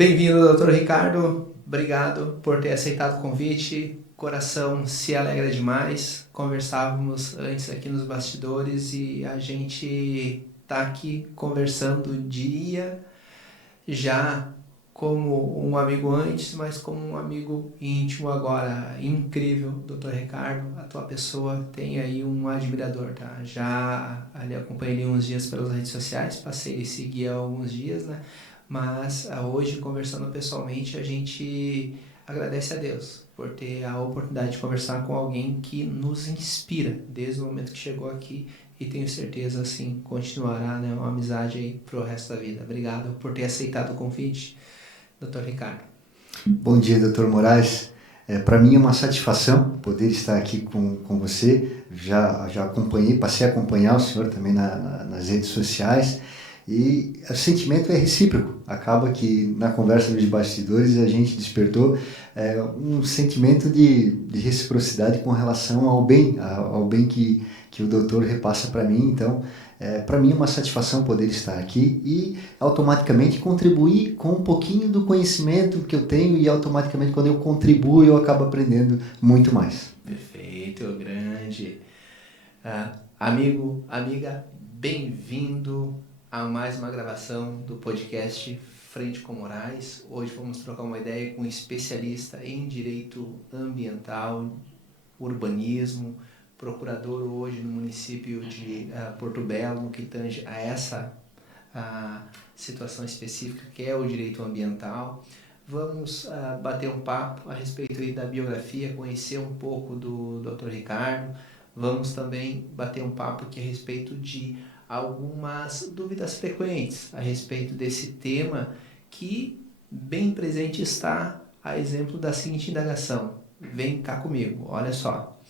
Bem-vindo, doutor Ricardo. Obrigado por ter aceitado o convite. Coração se alegra demais. Conversávamos antes aqui nos bastidores e a gente está aqui conversando dia já como um amigo antes, mas como um amigo íntimo agora. Incrível, doutor Ricardo. A tua pessoa tem aí um admirador, tá? Já ali acompanhei ele uns dias pelas redes sociais, passei a seguir há alguns dias, né? Mas hoje, conversando pessoalmente, a gente agradece a Deus por ter a oportunidade de conversar com alguém que nos inspira desde o momento que chegou aqui e tenho certeza, assim, continuará, né, uma amizade aí pro resto da vida. Obrigado por ter aceitado o convite, Dr. Ricardo. Bom dia, Dr. Moraes. Para mim é uma satisfação poder estar aqui com você. Já acompanhei, passei a acompanhar o senhor também nas redes sociais. E o sentimento é recíproco. Acaba que na conversa dos bastidores a gente despertou um sentimento de reciprocidade com relação ao bem que o doutor repassa para mim. Então, para mim é uma satisfação poder estar aqui e automaticamente contribuir com um pouquinho do conhecimento que eu tenho, e automaticamente quando eu contribuo eu acabo aprendendo muito mais. Perfeito, grande. Amigo, amiga, bem-vindo a mais uma gravação do podcast Frente com Moraes. Hoje vamos trocar uma ideia com um especialista em direito ambiental, urbanismo, procurador hoje no município de Porto Belo, no que tange a essa situação específica que é o direito ambiental. Vamos bater um papo a respeito aí da biografia, conhecer um pouco do Dr. Ricardo. Vamos também bater um papo aqui a respeito de algumas dúvidas frequentes a respeito desse tema que bem presente está a exemplo da seguinte indagação. Vem cá comigo, olha só.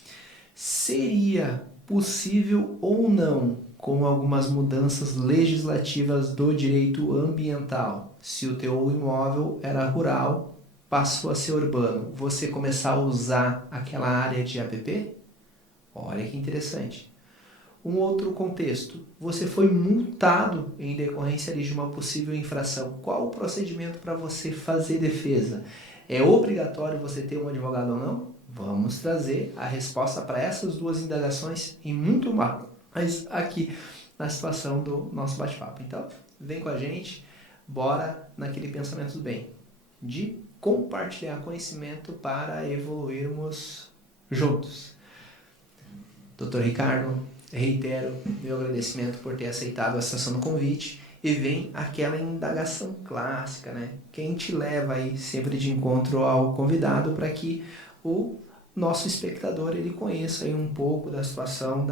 Seria possível ou não, com algumas mudanças legislativas do direito ambiental, se o teu imóvel era rural, passou a ser urbano, você começar a usar aquela área de APP? Olha que interessante. Um outro contexto, você foi multado em decorrência de uma possível infração. Qual o procedimento para você fazer defesa? É obrigatório você ter um advogado ou não? Vamos trazer a resposta para essas duas indagações e muito mais aqui na situação do nosso bate-papo. Então, vem com a gente, bora naquele pensamento do bem, de compartilhar conhecimento para evoluirmos juntos. Dr. Ricardo, reitero meu agradecimento por ter aceitado a aceitação do convite e vem aquela indagação clássica, né? Quem te leva aí sempre de encontro ao convidado para que o nosso espectador ele conheça aí um pouco da situação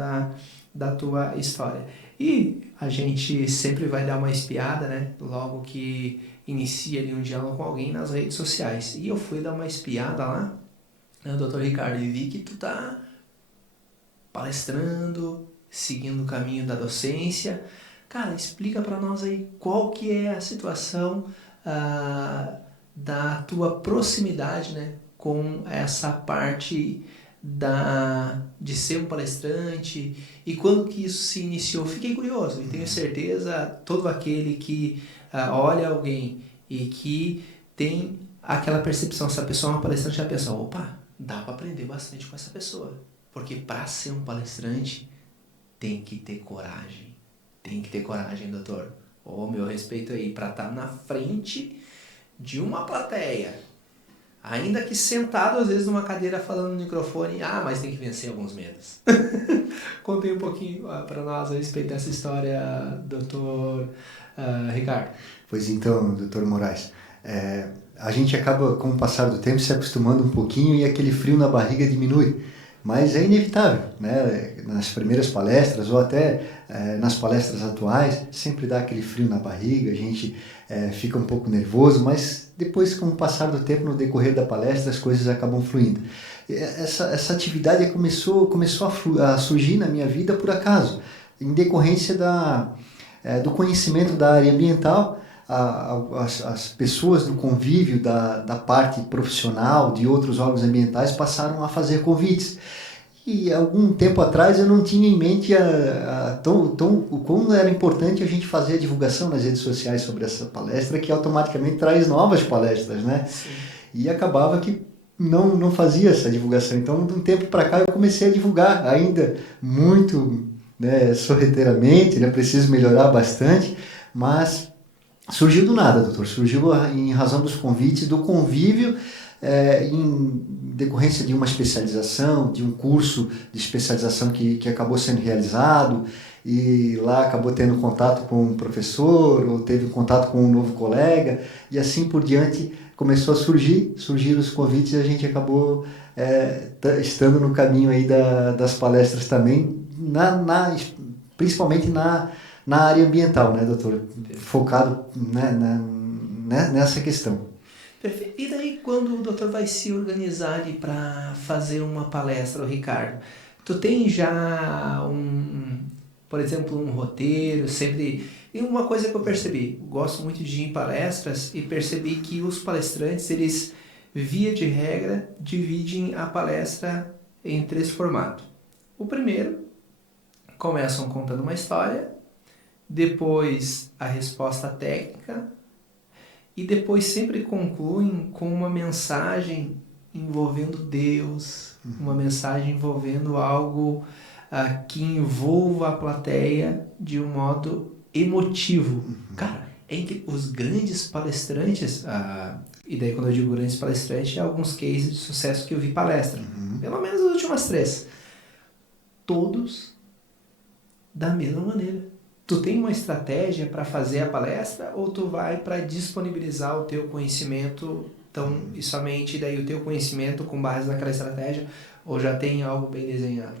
da tua história. E a gente sempre vai dar uma espiada, né? Logo que inicia ali um diálogo com alguém nas redes sociais. E eu fui dar uma espiada lá, né, Dr. Ricardo, e vi que tu tá palestrando, seguindo o caminho da docência. Cara, explica para nós aí qual que é a situação da tua proximidade, né, com essa parte de ser um palestrante e quando que isso se iniciou. Fiquei curioso e tenho certeza todo aquele que olha alguém e que tem aquela percepção, essa pessoa é uma palestrante, já pensa, opa, dá para aprender bastante com essa pessoa. Porque para ser um palestrante, tem que ter coragem. Tem que ter coragem, doutor. Meu respeito aí, para estar na frente de uma plateia. Ainda que sentado, às vezes, numa cadeira falando no microfone. Mas tem que vencer alguns medos. Conte um pouquinho para nós a respeito dessa história, doutor Ricardo. Pois então, doutor Moraes, a gente acaba, com o passar do tempo, se acostumando um pouquinho e aquele frio na barriga diminui. Mas é inevitável, né? Nas primeiras palestras ou até nas palestras atuais, sempre dá aquele frio na barriga, a gente fica um pouco nervoso, mas depois, com o passar do tempo, no decorrer da palestra, as coisas acabam fluindo. Essa atividade começou a surgir na minha vida por acaso, em decorrência do conhecimento da área ambiental. As pessoas do convívio da parte profissional de outros órgãos ambientais passaram a fazer convites. que algum tempo atrás eu não tinha em mente o quão era importante a gente fazer a divulgação nas redes sociais sobre essa palestra, que automaticamente traz novas palestras, né? Sim. E acabava que não fazia essa divulgação. Então, de um tempo para cá, eu comecei a divulgar ainda muito, né, sorrateiramente, né? Preciso melhorar bastante, mas surgiu do nada, doutor. Surgiu em razão dos convites, do convívio, em decorrência de uma especialização, de um curso de especialização que acabou sendo realizado, e lá acabou tendo contato com um professor, ou teve contato com um novo colega, e assim por diante começou a surgir os convites, e a gente acabou estando no caminho aí das palestras também, principalmente na área ambiental, né, doutor? Focado, né, nessa questão. Perfeito. E daí quando o doutor vai se organizar para fazer uma palestra, Ricardo, tu tem já por exemplo, um roteiro, sempre... E uma coisa que eu percebi, gosto muito de ir em palestras e percebi que os palestrantes, eles, via de regra, dividem a palestra em 3 formatos. O primeiro, começam contando uma história, depois a resposta técnica, e depois sempre concluem com uma mensagem envolvendo Deus, uma mensagem envolvendo algo que envolva a plateia de um modo emotivo. Cara, entre os grandes palestrantes, e daí quando eu digo grandes palestrantes, é alguns cases de sucesso que eu vi palestra, pelo menos as últimas 3, todos da mesma maneira. Tu tem uma estratégia para fazer a palestra ou tu vai para disponibilizar o teu conhecimento e somente daí o teu conhecimento com base naquela estratégia, ou já tem algo bem desenhado?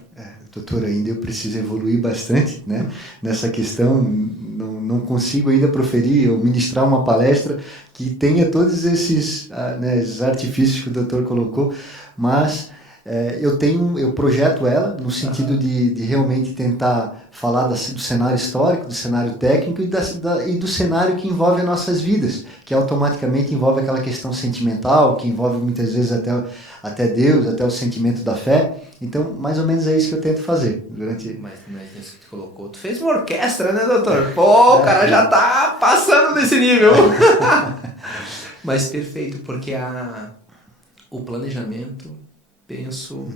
Doutor, ainda eu preciso evoluir bastante, né, nessa questão. Não consigo ainda proferir ou ministrar uma palestra que tenha todos esses artifícios que o doutor colocou, mas eu projeto ela no sentido de realmente tentar falar do cenário histórico, do cenário técnico e do cenário que envolve as nossas vidas, que automaticamente envolve aquela questão sentimental, que envolve muitas vezes até Deus, até o sentimento da fé. Então, mais ou menos é isso que eu tento fazer durante... Mas nisso que tu colocou, tu fez uma orquestra, né, doutor? Pô, o cara já tá passando desse nível. Mas perfeito, porque o planejamento, penso,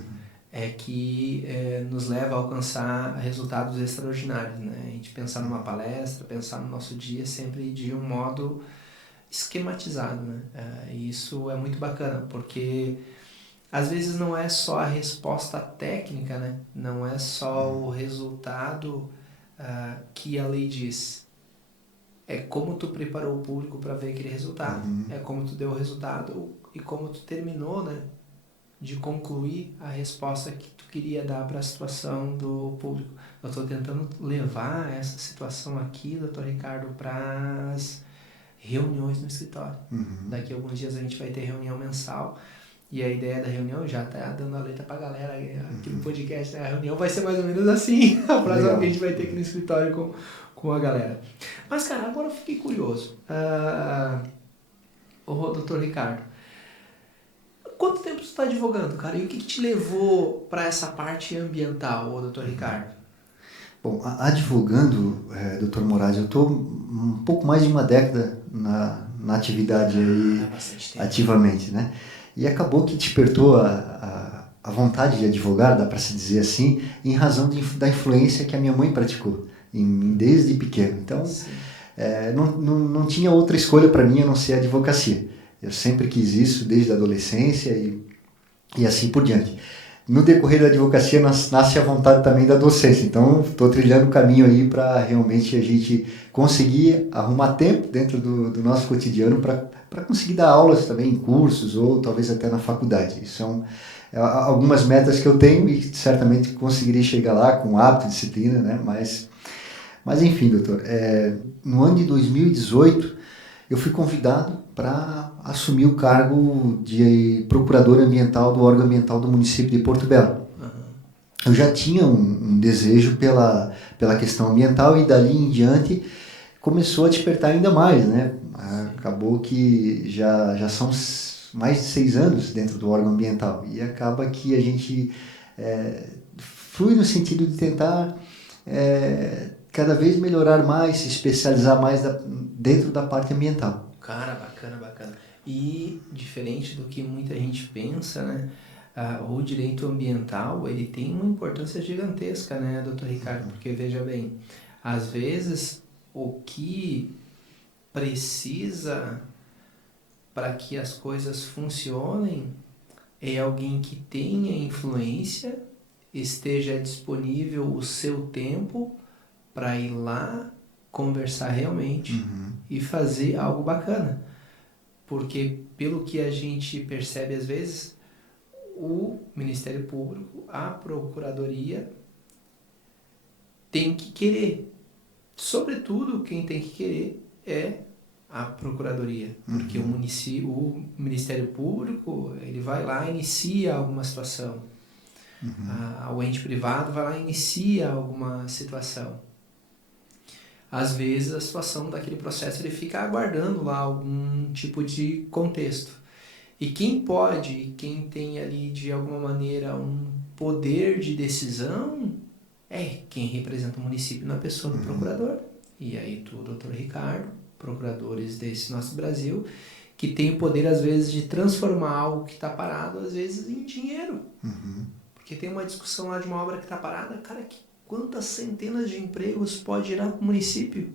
é que nos leva a alcançar resultados extraordinários, né? A gente pensar numa palestra, pensar no nosso dia sempre de um modo esquematizado, né? E isso é muito bacana, porque às vezes não é só a resposta técnica, né? Não é só o resultado que a lei diz. É como tu preparou o público para ver aquele resultado. É como tu deu o resultado e como tu terminou, né, de concluir a resposta que tu queria dar para a situação do público. Eu estou tentando levar essa situação aqui, doutor Ricardo, para as reuniões no escritório. Daqui a alguns dias a gente vai ter reunião mensal. E a ideia da reunião já tá dando a letra pra galera aqui no podcast, né? A reunião vai ser mais ou menos assim, a próxima que a gente vai ter aqui no escritório com a galera. Mas, cara, agora eu fiquei curioso. Doutor Ricardo, quanto tempo você está advogando, cara? E o que te levou para essa parte ambiental, doutor Ricardo? Bom, advogando, doutor Moraes, eu estou um pouco mais de uma década na atividade aí, ativamente, né? E acabou que despertou a vontade de advogar, dá para se dizer assim, em razão da influência que a minha mãe praticou desde pequeno. Então, não tinha outra escolha para mim a não ser a advocacia. Eu sempre quis isso desde a adolescência e assim por diante. No decorrer da advocacia nasce a vontade também da docência. Então, estou trilhando o caminho aí para realmente a gente conseguir arrumar tempo dentro do nosso cotidiano para conseguir dar aulas também em cursos ou talvez até na faculdade. Isso são algumas metas que eu tenho e certamente conseguirei chegar lá com hábito, disciplina, né? Mas enfim, doutor, no ano de 2018 eu fui convidado para assumir o cargo de procurador ambiental do órgão ambiental do município de Porto Belo. Eu já tinha um desejo pela questão ambiental e dali em diante começou a despertar ainda mais, né? Acabou que já são mais de 6 anos dentro do órgão ambiental e acaba que a gente flui no sentido de tentar cada vez melhorar mais, se especializar mais dentro da parte ambiental. Cara, bacana, bacana. E diferente do que muita gente pensa, né? O direito ambiental, ele tem uma importância gigantesca, né, doutor Ricardo? Porque, veja bem, às vezes o que precisa para que as coisas funcionem é alguém que tenha influência, esteja disponível o seu tempo para ir lá conversar realmente e fazer algo bacana. Porque, pelo que a gente percebe às vezes, o Ministério Público, a Procuradoria tem que querer. Sobretudo, quem tem que querer é a Procuradoria. Porque o Ministério Público, ele vai lá e inicia alguma situação. O ente privado vai lá e inicia alguma situação. Às vezes, a situação daquele processo ele fica aguardando lá algum tipo de contexto. E quem tem ali de alguma maneira um poder de decisão é quem representa o município na pessoa do procurador. E aí tu, doutor Ricardo, procuradores desse nosso Brasil, que tem o poder às vezes de transformar algo que está parado às vezes em dinheiro. Porque tem uma discussão lá de uma obra que está parada, cara, quantas centenas de empregos pode gerar para o município?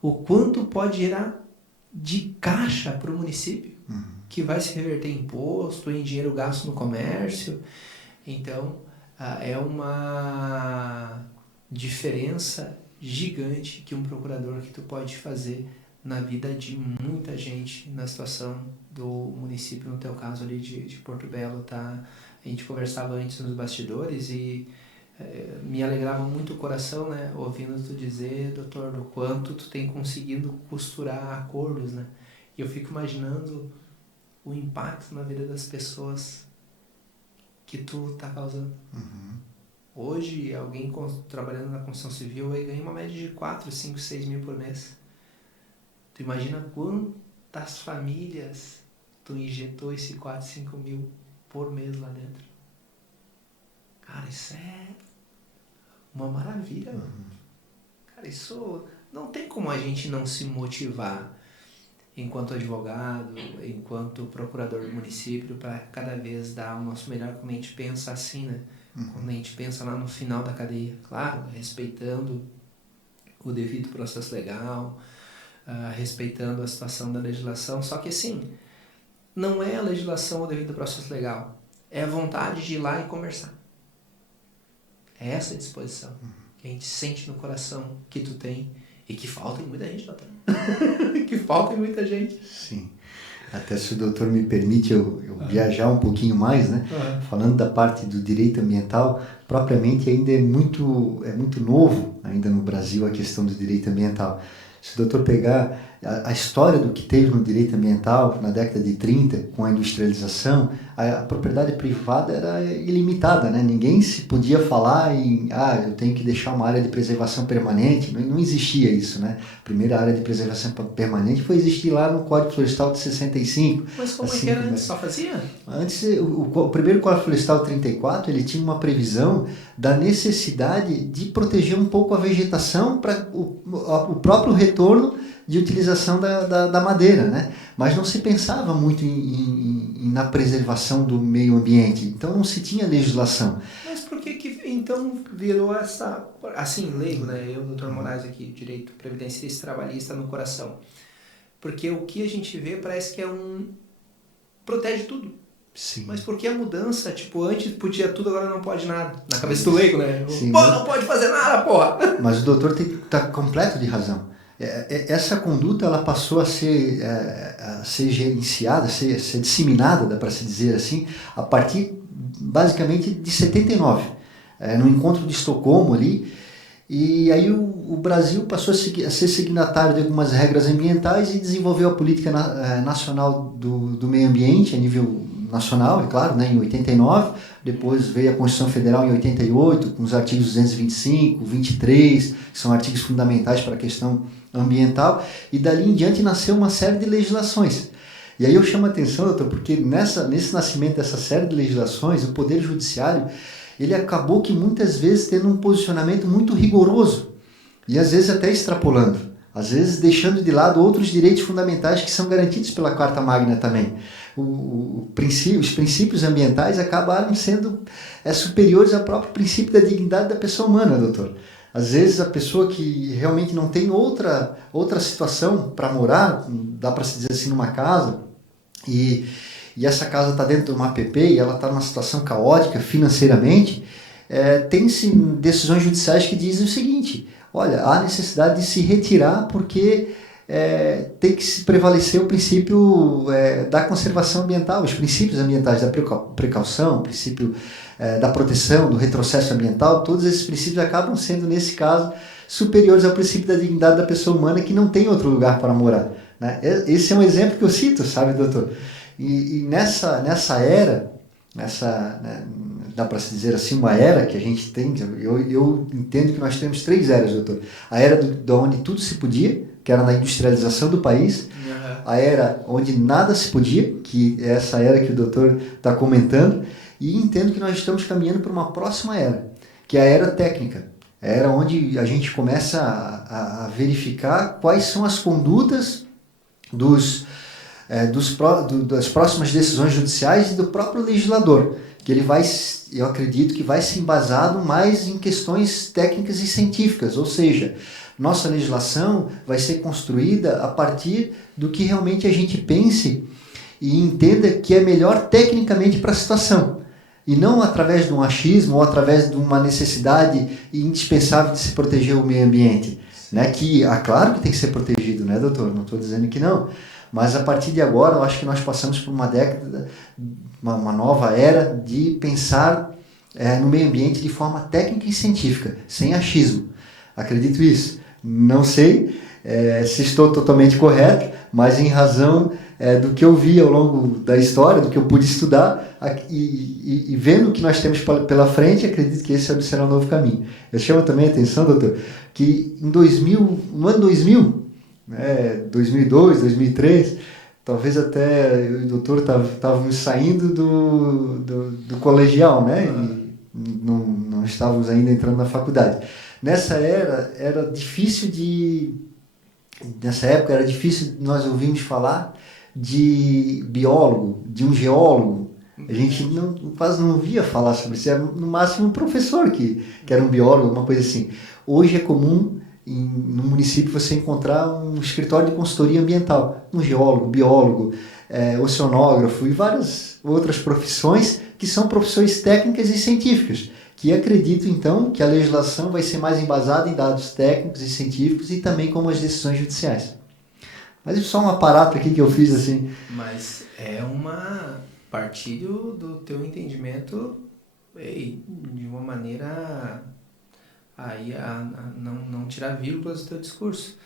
O quanto pode gerar de caixa para o município? Que vai se reverter em imposto, em dinheiro gasto no comércio. Então, é uma diferença gigante que um procurador que tu pode fazer na vida de muita gente, na situação do município, no teu caso ali de Porto Belo, tá? A gente conversava antes nos bastidores e me alegrava muito o coração, né, ouvindo tu dizer, doutor, do quanto tu tem conseguido costurar acordos, né? E eu fico imaginando o impacto na vida das pessoas que tu tá causando. Hoje, alguém trabalhando na construção civil aí ganha uma média de 4, 5, 6 mil por mês. Tu imagina quantas famílias tu injetou esse 4, 5 mil por mês lá dentro. Cara, isso é uma maravilha. Cara, isso não tem como a gente não se motivar enquanto advogado, enquanto procurador do município, para cada vez dar o nosso melhor quando a gente pensa assim, né? Quando a gente pensa lá no final da cadeia. Claro, respeitando o devido processo legal, respeitando a situação da legislação, só que assim, não é a legislação ou o devido processo legal, é a vontade de ir lá e conversar. É essa a disposição que a gente sente no coração que tu tem e que falta em muita gente, doutor. Que falta em muita gente. Sim. Até se o doutor me permite eu viajar um pouquinho mais, né? Falando da parte do direito ambiental, propriamente ainda é muito novo ainda no Brasil a questão do direito ambiental. Se o doutor pegar a história do que teve no direito ambiental na década de 30, com a industrialização, a propriedade privada era ilimitada, né? Ninguém se podia falar em, eu tenho que deixar uma área de preservação permanente, não existia isso, né? A primeira área de preservação permanente foi existir lá no Código Florestal de 65. Mas como assim, é que era antes? Só fazia? Antes, o primeiro Código Florestal 34, ele tinha uma previsão da necessidade de proteger um pouco a vegetação para o próprio retorno de utilização da madeira, né? Mas não se pensava muito na preservação do meio ambiente, então não se tinha legislação. Mas por que então virou essa, assim, leigo, né? Eu, doutor Moraes aqui, direito previdenciarista trabalhista no coração. Porque o que a gente vê parece que protege tudo. Sim. Mas por que a mudança? Tipo, antes podia tudo, agora não pode nada. Na cabeça do leigo, né? Sim, não pode fazer nada, porra! Mas o doutor tá completo de razão. Essa conduta ela passou a ser gerenciada, a ser disseminada, dá para se dizer assim, a partir basicamente de 79, no encontro de Estocolmo ali, e aí o Brasil passou a ser signatário de algumas regras ambientais e desenvolveu a política nacional do meio ambiente a nível nacional, é claro, né, em 89, depois veio a Constituição Federal em 88, com os artigos 225, 23, que são artigos fundamentais para a questão ambiental, e dali em diante nasceu uma série de legislações. E aí eu chamo a atenção, doutor, porque nesse nascimento dessa série de legislações, o Poder Judiciário, ele acabou que muitas vezes tendo um posicionamento muito rigoroso e às vezes até extrapolando, às vezes deixando de lado outros direitos fundamentais que são garantidos pela Carta Magna também. Os princípios ambientais acabaram sendo superiores ao próprio princípio da dignidade da pessoa humana, doutor. Às vezes a pessoa que realmente não tem outra situação para morar, dá para se dizer assim, numa casa, e essa casa está dentro de uma APP e ela está numa situação caótica financeiramente, tem-se decisões judiciais que dizem o seguinte: olha, há necessidade de se retirar porque tem que se prevalecer o princípio da conservação ambiental, os princípios ambientais da precaução, o princípio da proteção, do retrocesso ambiental. Todos esses princípios acabam sendo, nesse caso, superiores ao princípio da dignidade da pessoa humana, que não tem outro lugar para morar, né? Esse é um exemplo que eu cito, sabe, doutor? E nessa era, né, dá para se dizer assim, uma era que a gente tem, eu entendo que nós temos 3 eras, doutor. A era de onde tudo se podia, que era na industrialização do país, a era onde nada se podia, que é essa era que o doutor está comentando, e entendo que nós estamos caminhando para uma próxima era, que é a era técnica. A era onde a gente começa a verificar quais são as condutas das próximas decisões judiciais e do próprio legislador, que ele vai, eu acredito que vai se embasado mais em questões técnicas e científicas, ou seja, nossa legislação vai ser construída a partir do que realmente a gente pense e entenda que é melhor tecnicamente para a situação, e não através de um achismo ou através de uma necessidade indispensável de se proteger o meio ambiente, né? Que, claro que tem que ser protegido, né, doutor? Não estou dizendo que não, mas a partir de agora eu acho que nós passamos por uma década, uma nova era de pensar no meio ambiente de forma técnica e científica, sem achismo. Acredito isso. Não sei se estou totalmente correto, mas em razão do que eu vi ao longo da história, do que eu pude estudar e vendo o que nós temos pela frente, acredito que esse será um novo caminho. Eu chamo também a atenção, doutor, que no ano 2000, 2002, 2003, talvez até eu e o doutor estávamos saindo do colegial, né? E não estávamos ainda entrando na faculdade. Nessa era difícil nessa época era difícil nós ouvirmos falar de biólogo, de um geólogo. A gente quase não ouvia falar sobre isso. Era no máximo um professor que era um biólogo, alguma coisa assim. Hoje é comum no município você encontrar um escritório de consultoria ambiental, um geólogo, biólogo, oceanógrafo e várias outras profissões que são profissões técnicas e científicas, que acredito então que a legislação vai ser mais embasada em dados técnicos e científicos e também como as decisões judiciais. Mas só um aparato aqui que eu fiz assim. Mas partilho do teu entendimento de uma maneira aí não tirar vírgulas do teu discurso,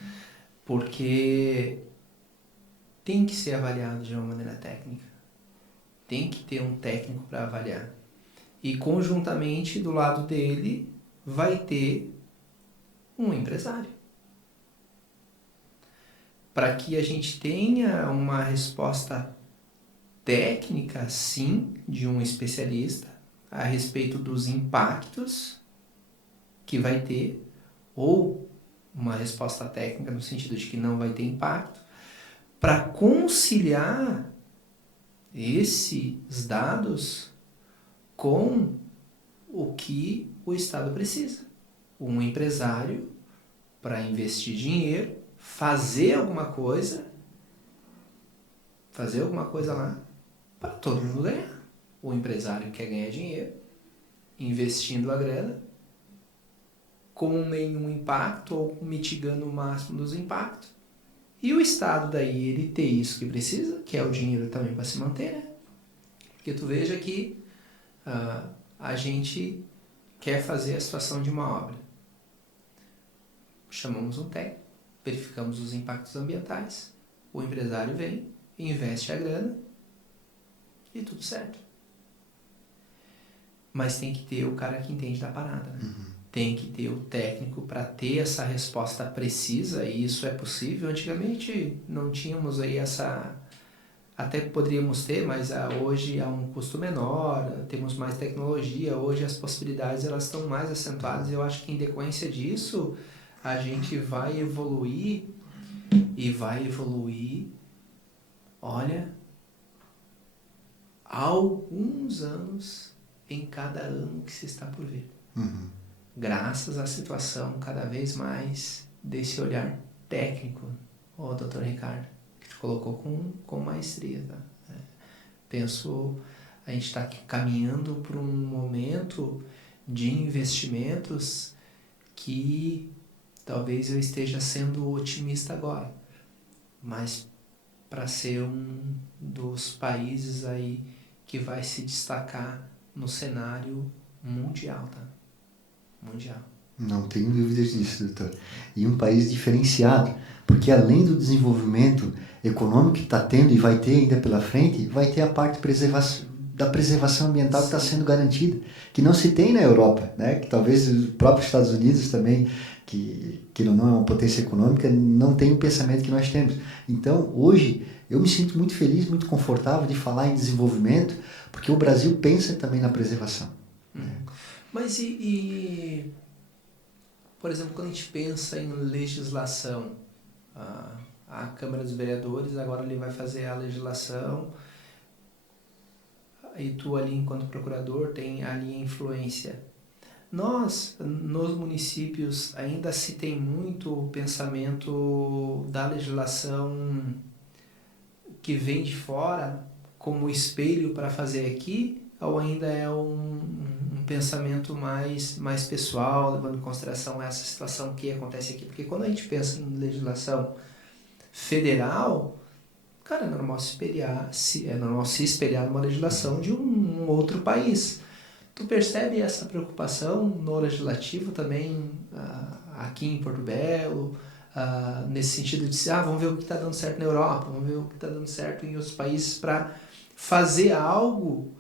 porque tem que ser avaliado de uma maneira técnica, tem que ter um técnico para avaliar, e conjuntamente do lado dele vai ter um empresário, para que a gente tenha uma resposta técnica, sim, de um especialista a respeito dos impactos que vai ter, ou uma resposta técnica no sentido de que não vai ter impacto, para conciliar esses dados com o que o Estado precisa. Um empresário para investir dinheiro, fazer alguma coisa lá para todo mundo ganhar. O empresário quer ganhar dinheiro investindo a grana com nenhum impacto ou mitigando o máximo dos impactos. E o Estado daí, ele ter isso que precisa, que é o dinheiro também para se manter, né? Porque tu veja que a gente quer fazer a situação de uma obra. Chamamos um técnico, verificamos os impactos ambientais, o empresário vem, investe a grana e tudo certo. Mas tem que ter o cara que entende da parada, né? Uhum. Tem que ter o técnico para ter essa resposta precisa, e isso é possível. Antigamente não tínhamos aí até poderíamos ter, mas hoje há um custo menor, temos mais tecnologia, hoje as possibilidades elas estão mais acentuadas e eu acho que em decorrência disso a gente vai evoluir e vai evoluir, olha, há alguns anos em cada ano que se está por ver. Graças à situação cada vez mais desse olhar técnico, Dr. Ricardo, que te colocou com maestria. Tá? Penso, a gente está caminhando para um momento de investimentos que talvez eu esteja sendo otimista agora, mas para ser um dos países aí que vai se destacar no cenário mundial, tá? Mundial. Não tenho dúvidas disso, doutor. E um país diferenciado, porque além do desenvolvimento econômico que está tendo e vai ter ainda pela frente, vai ter a parte da preservação ambiental que está sendo garantida, que não se tem na Europa, né? Que talvez os próprios Estados Unidos também, que não é uma potência econômica, não tem o pensamento que nós temos. Então, hoje, eu me sinto muito feliz, muito confortável de falar em desenvolvimento, porque o Brasil pensa também na preservação. Mas por exemplo, quando a gente pensa em legislação, a Câmara dos Vereadores agora ele vai fazer a legislação e tu ali enquanto procurador tem ali a influência. Nós, nos municípios, ainda se tem muito o pensamento da legislação que vem de fora como espelho para fazer aqui, ou ainda é um pensamento mais pessoal, levando em consideração essa situação que acontece aqui? Porque quando a gente pensa em legislação federal, cara, é normal se espelhar numa legislação de um outro país. Tu percebe essa preocupação no legislativo também aqui em Porto Belo, nesse sentido de vamos ver o que está dando certo na Europa, vamos ver o que está dando certo em outros países para fazer algo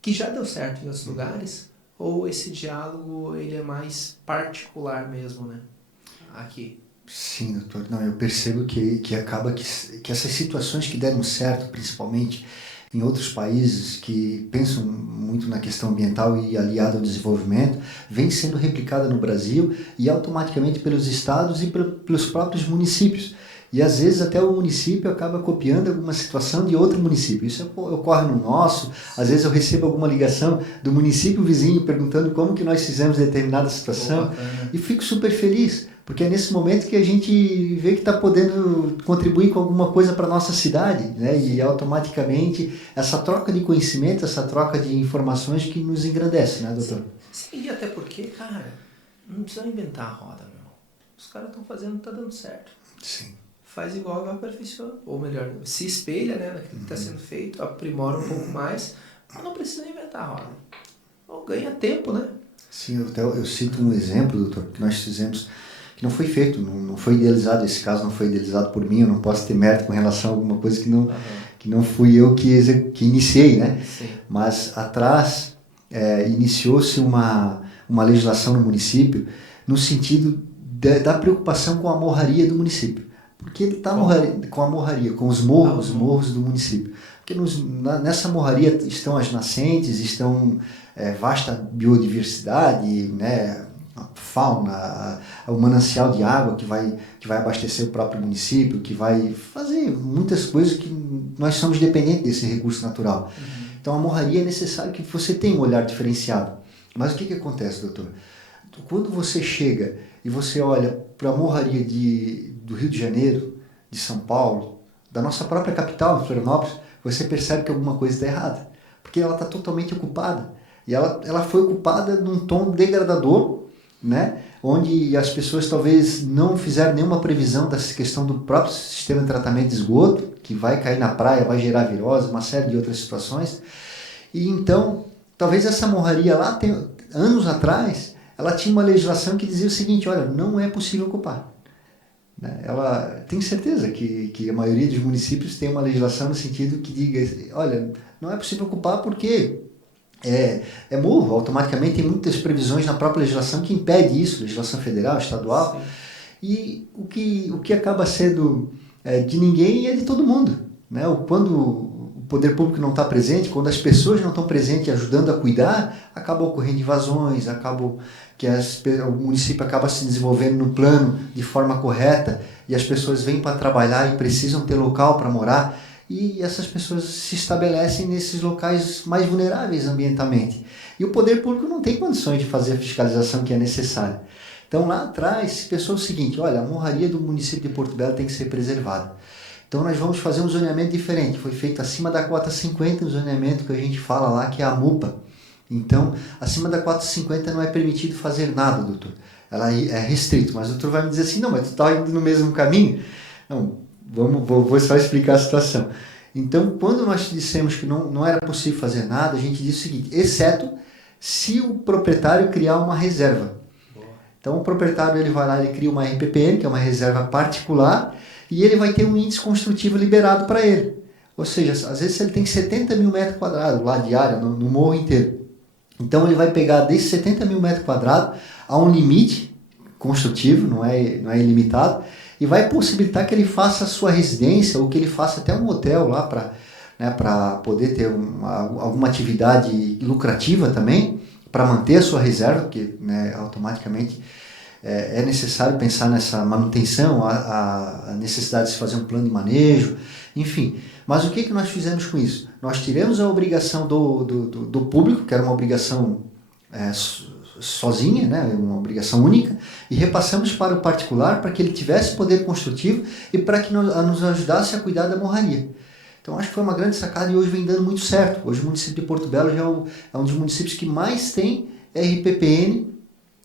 que já deu certo em outros lugares, ou esse diálogo ele é mais particular mesmo, né? Aqui. Sim, doutor. Não, eu percebo que acaba que essas situações que deram certo, principalmente em outros países que pensam muito na questão ambiental e aliada ao desenvolvimento, vem sendo replicada no Brasil e automaticamente pelos estados e pelos próprios municípios. E às vezes até o município acaba copiando alguma situação de outro município. Isso ocorre no nosso. Às vezes eu recebo alguma ligação do município vizinho perguntando como que nós fizemos determinada situação. E fico super feliz, porque é nesse momento que a gente vê que está podendo contribuir com alguma coisa para a nossa cidade, né? E automaticamente essa troca de conhecimento, essa troca de informações que nos engrandece, né, doutor? Sim, e até porque, cara, não precisa inventar a roda, meu. Os caras estão fazendo, está dando certo. Sim. Faz igual, vai aperfeiçoando. Ou melhor, se espelha, né, naquilo que está sendo feito, aprimora um pouco mais, mas não precisa inventar a roda. Ou ganha tempo, né? Sim, eu cito um exemplo, doutor, que nós fizemos, que não foi feito, não foi idealizado, esse caso não foi idealizado por mim, eu não posso ter mérito com relação a alguma coisa que não fui eu que iniciei, né? Sim. Mas atrás iniciou-se uma legislação no município no sentido da preocupação com a morraria do município. Porque ele está com a morraria, com os morros do município. Porque nessa morraria estão as nascentes, estão vasta biodiversidade, né, a fauna, o manancial de água que vai abastecer o próprio município, que vai fazer muitas coisas que nós somos dependentes desse recurso natural. Então a morraria é necessário que você tenha um olhar diferenciado. Mas o que acontece, doutor? Quando você chega e você olha para a morraria do Rio de Janeiro, de São Paulo, da nossa própria capital, Florianópolis, você percebe que alguma coisa está errada. Porque ela está totalmente ocupada. E ela foi ocupada num tom degradador, né? Onde as pessoas talvez não fizeram nenhuma previsão dessa questão do próprio sistema de tratamento de esgoto, que vai cair na praia, vai gerar virose, uma série de outras situações. E então, talvez essa morraria lá, anos atrás, ela tinha uma legislação que dizia o seguinte: olha, não é possível ocupar. Ela tem certeza que a maioria dos municípios tem uma legislação no sentido que diga: olha, não é possível ocupar porque é morro. Automaticamente tem muitas previsões na própria legislação que impede isso, legislação federal, estadual. Sim. E o que acaba sendo de ninguém é de todo mundo. né? Quando o poder público não está presente, quando as pessoas não estão presentes ajudando a cuidar, acaba ocorrendo invasões, o município acaba se desenvolvendo no plano de forma correta e as pessoas vêm para trabalhar e precisam ter local para morar e essas pessoas se estabelecem nesses locais mais vulneráveis ambientalmente. E o poder público não tem condições de fazer a fiscalização que é necessária. Então lá atrás se pensou o seguinte, olha, a morraria do município de Porto Belo tem que ser preservada. Então nós vamos fazer um zoneamento diferente. Foi feito acima da cota 50, um zoneamento que a gente fala lá, que é a MUPA. Então, acima da cota 50 não é permitido fazer nada, doutor. Ela é restrito, mas o doutor vai me dizer assim, não, mas tu está indo no mesmo caminho? Não, vou só explicar a situação. Então, quando nós dissemos que não era possível fazer nada, a gente disse o seguinte, exceto se o proprietário criar uma reserva. Então, o proprietário ele vai lá, ele cria uma RPPN, que é uma reserva particular, e ele vai ter um índice construtivo liberado para ele. Ou seja, às vezes ele tem 70 mil metros quadrados lá de área, no morro inteiro. Então ele vai pegar desses 70 mil metros quadrados a um limite construtivo, não é ilimitado, e vai possibilitar que ele faça a sua residência ou que ele faça até um hotel lá para poder ter alguma atividade lucrativa também, para manter a sua reserva, porque automaticamente é necessário pensar nessa manutenção, a necessidade de se fazer um plano de manejo, enfim. Mas o que nós fizemos com isso? Nós tiramos a obrigação do público, que era uma obrigação sozinha, né, uma obrigação única, e repassamos para o particular para que ele tivesse poder construtivo e para que nos ajudasse a cuidar da morraria. Então acho que foi uma grande sacada e hoje vem dando muito certo. Hoje o município de Porto Belo já é um dos municípios que mais tem RPPN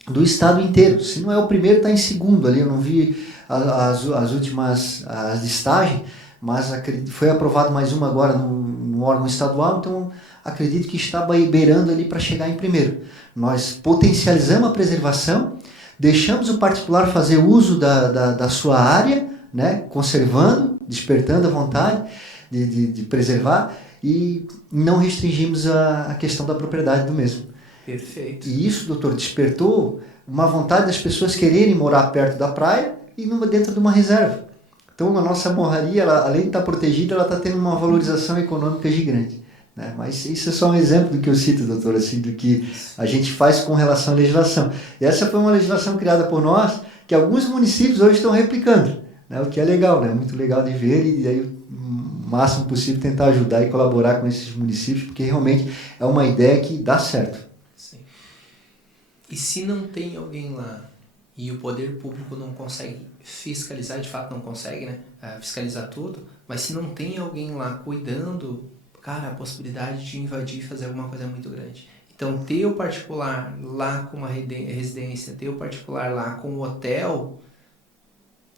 do estado inteiro. Se não é o primeiro, está em segundo ali. Eu não vi as últimas listagens, mas foi aprovado mais uma agora no órgão estadual, então acredito que está beirando ali para chegar em primeiro. Nós potencializamos a preservação, deixamos o particular fazer uso da sua área, né, conservando, despertando a vontade de preservar e não restringimos a questão da propriedade do mesmo. Perfeito. E isso, doutor, despertou uma vontade das pessoas quererem morar perto da praia e dentro de uma reserva. Então, a nossa morraria, além de estar protegida, ela está tendo uma valorização econômica gigante. Né? Mas isso é só um exemplo do que eu cito, doutor, assim, do que a gente faz com relação à legislação. E essa foi uma legislação criada por nós, que alguns municípios hoje estão replicando, né? O que é legal, né? Muito legal de ver e aí o máximo possível tentar ajudar e colaborar com esses municípios, porque realmente é uma ideia que dá certo. E se não tem alguém lá e o poder público não consegue fiscalizar, de fato não consegue, né, fiscalizar tudo, mas se não tem alguém lá cuidando, cara, a possibilidade de invadir e fazer alguma coisa é muito grande. Então, ter o particular lá com uma residência, ter o particular lá com um hotel,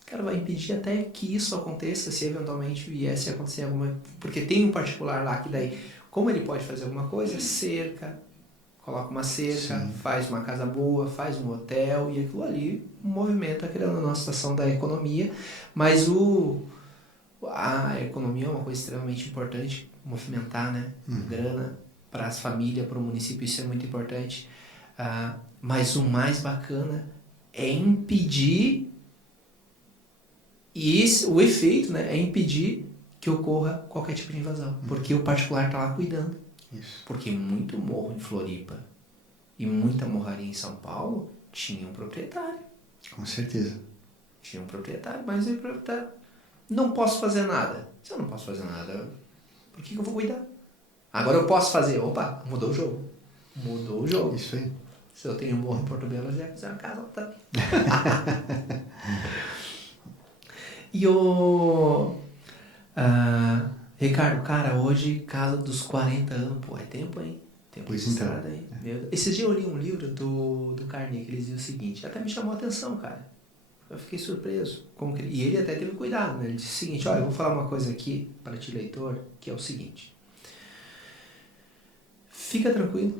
cara, vai impedir até que isso aconteça, se eventualmente viesse a acontecer alguma... Porque tem um particular lá que daí, como ele pode fazer alguma coisa, cerca... Coloca uma cerca, sim, faz uma casa boa, faz um hotel e aquilo ali movimenta, criando a nossa situação da economia. Mas a economia é uma coisa extremamente importante, movimentar, né? Grana para as famílias, para o município, isso é muito importante. Mas o mais bacana é impedir, e o efeito, né, é impedir que ocorra qualquer tipo de invasão, porque o particular está lá cuidando. Isso. Porque muito morro em Floripa e muita morraria em São Paulo tinha um proprietário. Com certeza. Tinha um proprietário, mas o proprietário não posso fazer nada. Se eu não posso fazer nada, por que eu vou cuidar? Agora eu posso fazer. Opa, mudou o jogo. Mudou o jogo. Isso aí. Se eu tenho um morro em Porto Belo, eu já fizer uma casa também. E o... Ricardo, cara, hoje, casa dos 40 anos, pô, é tempo, hein? Tempo pois de então. estrada, hein? Esses dias eu li um livro do Carnegie, ele dizia o seguinte, até me chamou a atenção, cara. Eu fiquei surpreso. E ele até teve cuidado, né? Ele disse o seguinte, olha, eu vou falar uma coisa aqui para ti, leitor, que é o seguinte. Fica tranquilo,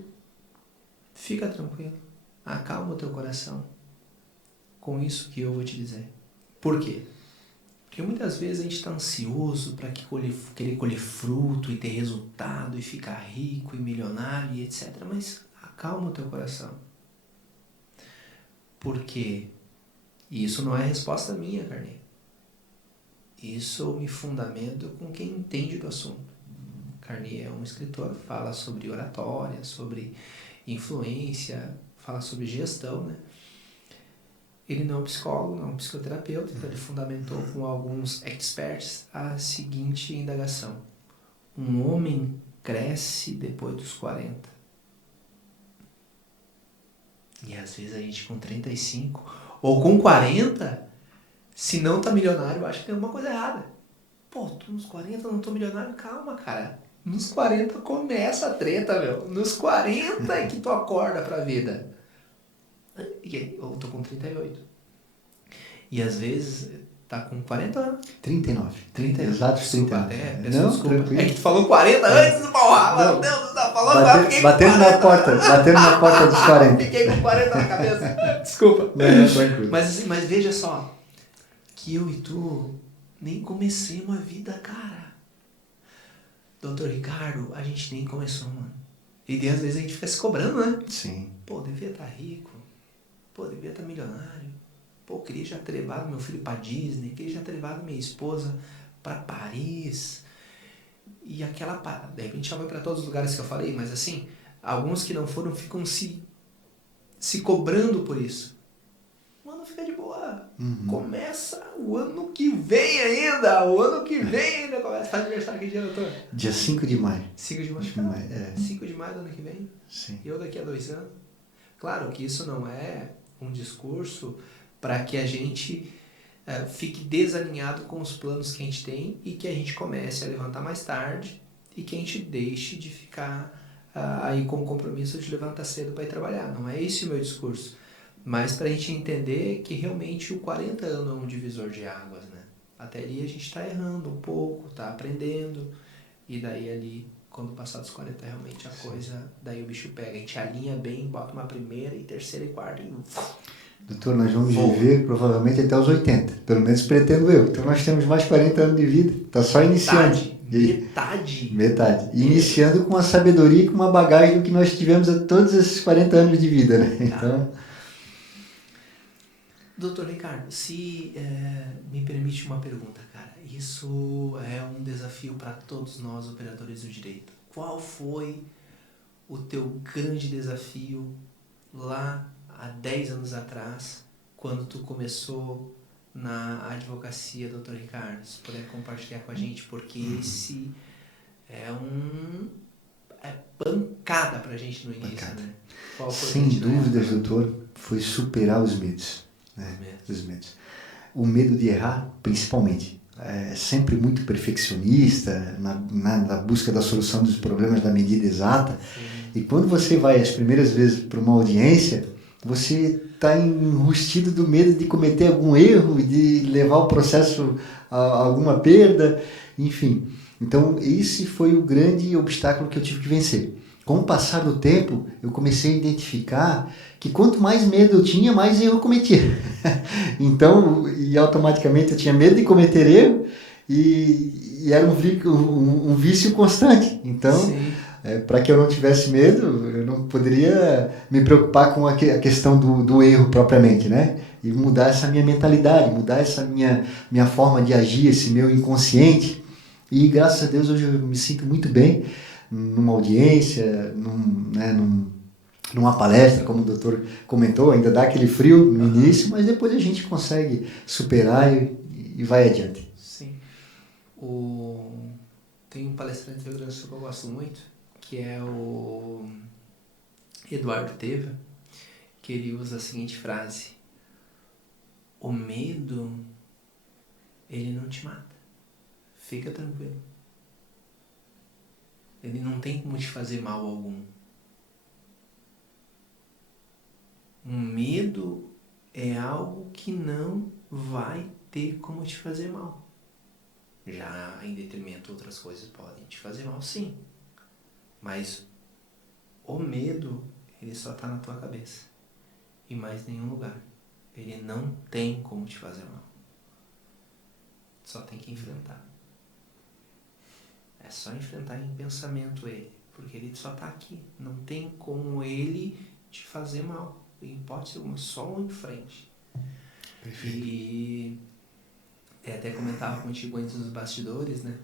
acalma o teu coração com isso que eu vou te dizer. Por quê? Porque muitas vezes a gente está ansioso para querer colher fruto e ter resultado e ficar rico e milionário e etc. Mas acalma o teu coração. Porque isso não é resposta minha, Carnê. Isso eu me fundamento com quem entende do assunto. Carnier é um escritor, fala sobre oratória, sobre influência, fala sobre gestão, né? Ele não é um psicólogo, não é um psicoterapeuta, então ele fundamentou com alguns experts a seguinte indagação. Um homem cresce depois dos 40. E às vezes a gente com 35 ou com 40, se não tá milionário, eu acho que tem alguma coisa errada. Pô, tô nos 40, não tô milionário? Calma, cara. Nos 40 começa a treta, meu. Nos 40 é que tu acorda pra vida. E aí, eu tô com 38. E às vezes tá com 40 anos. 39. 30 anos. Exatos 30 anos. Não, desculpa. tranquilo. É que tu falou 40 antes do porra. Meu Deus do céu, falou agora. Batendo na porta dos 40. Fiquei com 40 na cabeça. Desculpa. Não, tranquilo. Mas veja só, que eu e tu nem comecemos a vida, cara. Doutor Ricardo, a gente nem começou, mano. E às vezes a gente fica se cobrando, né? Sim. Pô, devia estar rico. Pô, devia estar milionário. Pô, queria já ter levado meu filho pra Disney. Queria já ter levado minha esposa pra Paris. E aquela... De repente já vai pra todos os lugares que eu falei, mas assim, alguns que não foram ficam se cobrando por isso. Mano, fica de boa. Uhum. Começa o ano que vem ainda. O ano que vem ainda começa. Faz aniversário que dia, doutor? Dia 5 de maio. 5 de maio. 5 de maio do ano que vem. Sim. Eu daqui a 2 anos. Claro que isso não é um discurso para que a gente fique desalinhado com os planos que a gente tem e que a gente comece a levantar mais tarde e que a gente deixe de ficar aí com o compromisso de levantar cedo para ir trabalhar. Não é esse o meu discurso. Mas para a gente entender que realmente o 40 anos é um divisor de águas, né? Até ali a gente está errando um pouco, está aprendendo, e daí ali, quando passar dos 40, realmente a coisa, daí o bicho pega. A gente alinha bem, bota uma primeira e terceira e quarta e... Doutor, nós vamos viver provavelmente até os 80, pelo menos pretendo eu. Então nós temos mais 40 anos de vida, está só iniciando. Metade. Iniciando com a sabedoria e com uma bagagem do que nós tivemos a todos esses 40 anos de vida, né? Então... Doutor Ricardo, se me permite uma pergunta, cara. Isso é um desafio para todos nós, operadores do direito. Qual foi o teu grande desafio lá há 10 anos atrás, quando tu começou na advocacia, doutor Ricardo? Se puder compartilhar com a gente, porque esse é pancada pra gente no início, né? Qual foi sem dúvidas, doutor, foi superar os medos. Né? Os medos. O medo de errar, principalmente. É sempre muito perfeccionista na busca da solução dos problemas da medida exata. Sim. E quando você vai as primeiras vezes para uma audiência, você está enrustido do medo de cometer algum erro, de levar o processo a alguma perda, enfim. Então, esse foi o grande obstáculo que eu tive que vencer. Com o passar do tempo, eu comecei a identificar que quanto mais medo eu tinha, mais erro eu cometia. Então, e automaticamente eu tinha medo de cometer erro e era um vício constante. Então, para que eu não tivesse medo, eu não poderia me preocupar com a questão do erro propriamente, né? E mudar essa minha mentalidade, mudar essa minha forma de agir, esse meu inconsciente. E graças a Deus hoje eu me sinto muito bem numa audiência, numa palestra, como o doutor comentou, ainda dá aquele frio no início, mas depois a gente consegue superar e vai adiante. Sim. Tem um palestrante do Rio Grande do Sul que eu gosto muito, que é o Eduardo Teva, que ele usa a seguinte frase: o medo, ele não te mata. Fica tranquilo. Ele não tem como te fazer mal algum. Um medo é algo que não vai ter como te fazer mal. Já em detrimento outras coisas podem te fazer mal, sim. Mas o medo, ele só está na tua cabeça. Em mais nenhum lugar. Ele não tem como te fazer mal. Só tem que enfrentar. É só enfrentar em pensamento ele. Porque ele só está aqui. Não tem como ele te fazer mal. Em hipótese alguma, só em frente. Perfeito. E até comentava contigo antes nos bastidores, né?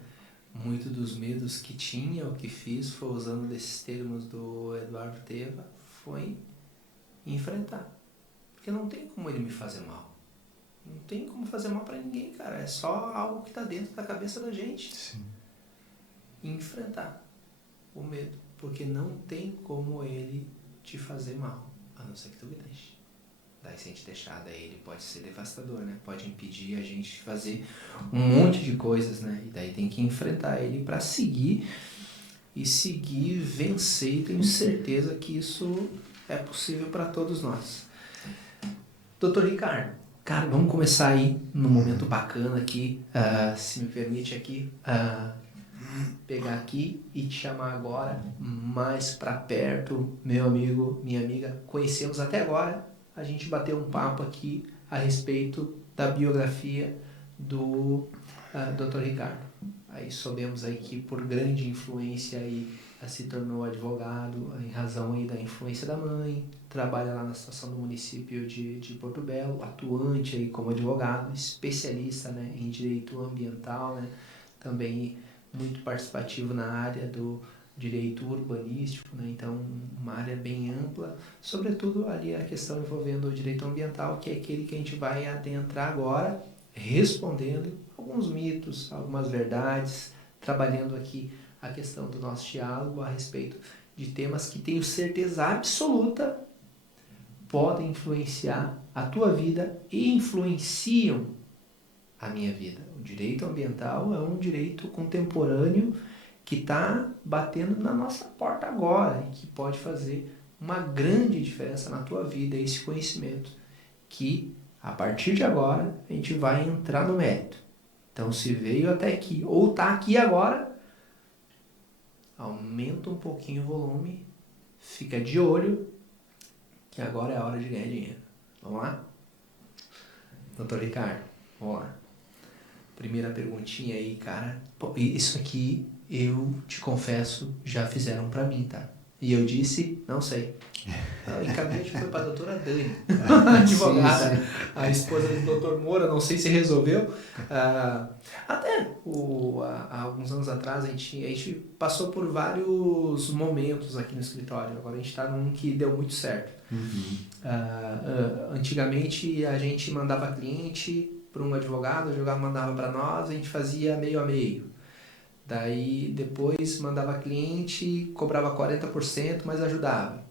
Muito dos medos que tinha, o que fiz foi usando desses termos do Eduardo Teva, foi enfrentar. Porque não tem como ele me fazer mal. Não tem como fazer mal pra ninguém, cara. É só algo que tá dentro da cabeça da gente. Sim. Enfrentar o medo. Porque não tem como ele te fazer mal, a não ser que tu me deixe. Daí se a gente deixar, daí ele pode ser devastador, né? Pode impedir a gente de fazer um monte de coisas, né? E daí tem que enfrentar ele para seguir e seguir, vencer. E tenho certeza que isso é possível para todos nós. Doutor Ricardo, cara, vamos começar aí num momento bacana aqui, se me permite aqui, pegar aqui e te chamar agora mais para perto, meu amigo, minha amiga. Conhecemos até agora, a gente bateu um papo aqui a respeito da biografia do Dr. Ricardo. Aí soubemos aí que por grande influência aí se tornou advogado em razão aí da influência da mãe, trabalha lá na situação do município de Porto Belo, atuante aí como advogado, especialista, né, em direito ambiental, né, também muito participativo na área do direito urbanístico, né, então uma área bem ampla, sobretudo ali a questão envolvendo o direito ambiental, que é aquele que a gente vai adentrar agora, respondendo alguns mitos, algumas verdades, trabalhando aqui a questão do nosso diálogo a respeito de temas que tenho certeza absoluta podem influenciar a tua vida e influenciam a minha vida. O direito ambiental é um direito contemporâneo que está batendo na nossa porta agora e que pode fazer uma grande diferença na tua vida, esse conhecimento que a partir de agora a gente vai entrar no mérito. Então se veio até aqui ou está aqui agora, aumenta um pouquinho o volume, fica de olho, que agora é a hora de ganhar dinheiro. Vamos lá? Doutor Ricardo, vamos lá. Primeira perguntinha aí, cara. Pô, isso aqui, eu te confesso, já fizeram pra mim, tá? E eu disse, não sei. Eu encaminhei, acho que foi pra doutora Dani, advogada, sim. A esposa do doutor Moura, não sei se resolveu. Até há alguns anos atrás a gente passou por vários momentos aqui no escritório. Agora a gente está num que deu muito certo. Antigamente a gente mandava cliente para um advogado, o advogado mandava para nós, a gente fazia meio a meio. Daí depois mandava cliente, cobrava 40%, mas ajudava.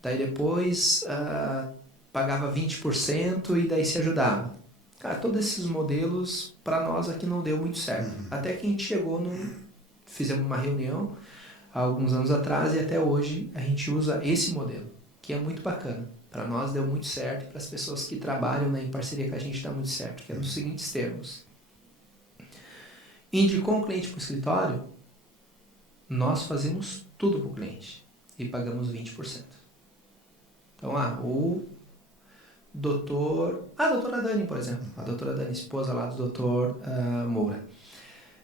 Daí depois pagava 20% e daí se ajudava. Cara, todos esses modelos para nós aqui não deu muito certo. Até que a gente chegou fizemos uma reunião há alguns anos atrás e até hoje a gente usa esse modelo, que é muito bacana. Para nós deu muito certo e para as pessoas que trabalham, né, em parceria com a gente dá muito certo, que é nos seguintes termos. Indicou um cliente para o escritório, nós fazemos tudo para o cliente e pagamos 20%. Então, o doutora Dani, por exemplo, a doutora Dani, esposa lá do doutor Moura,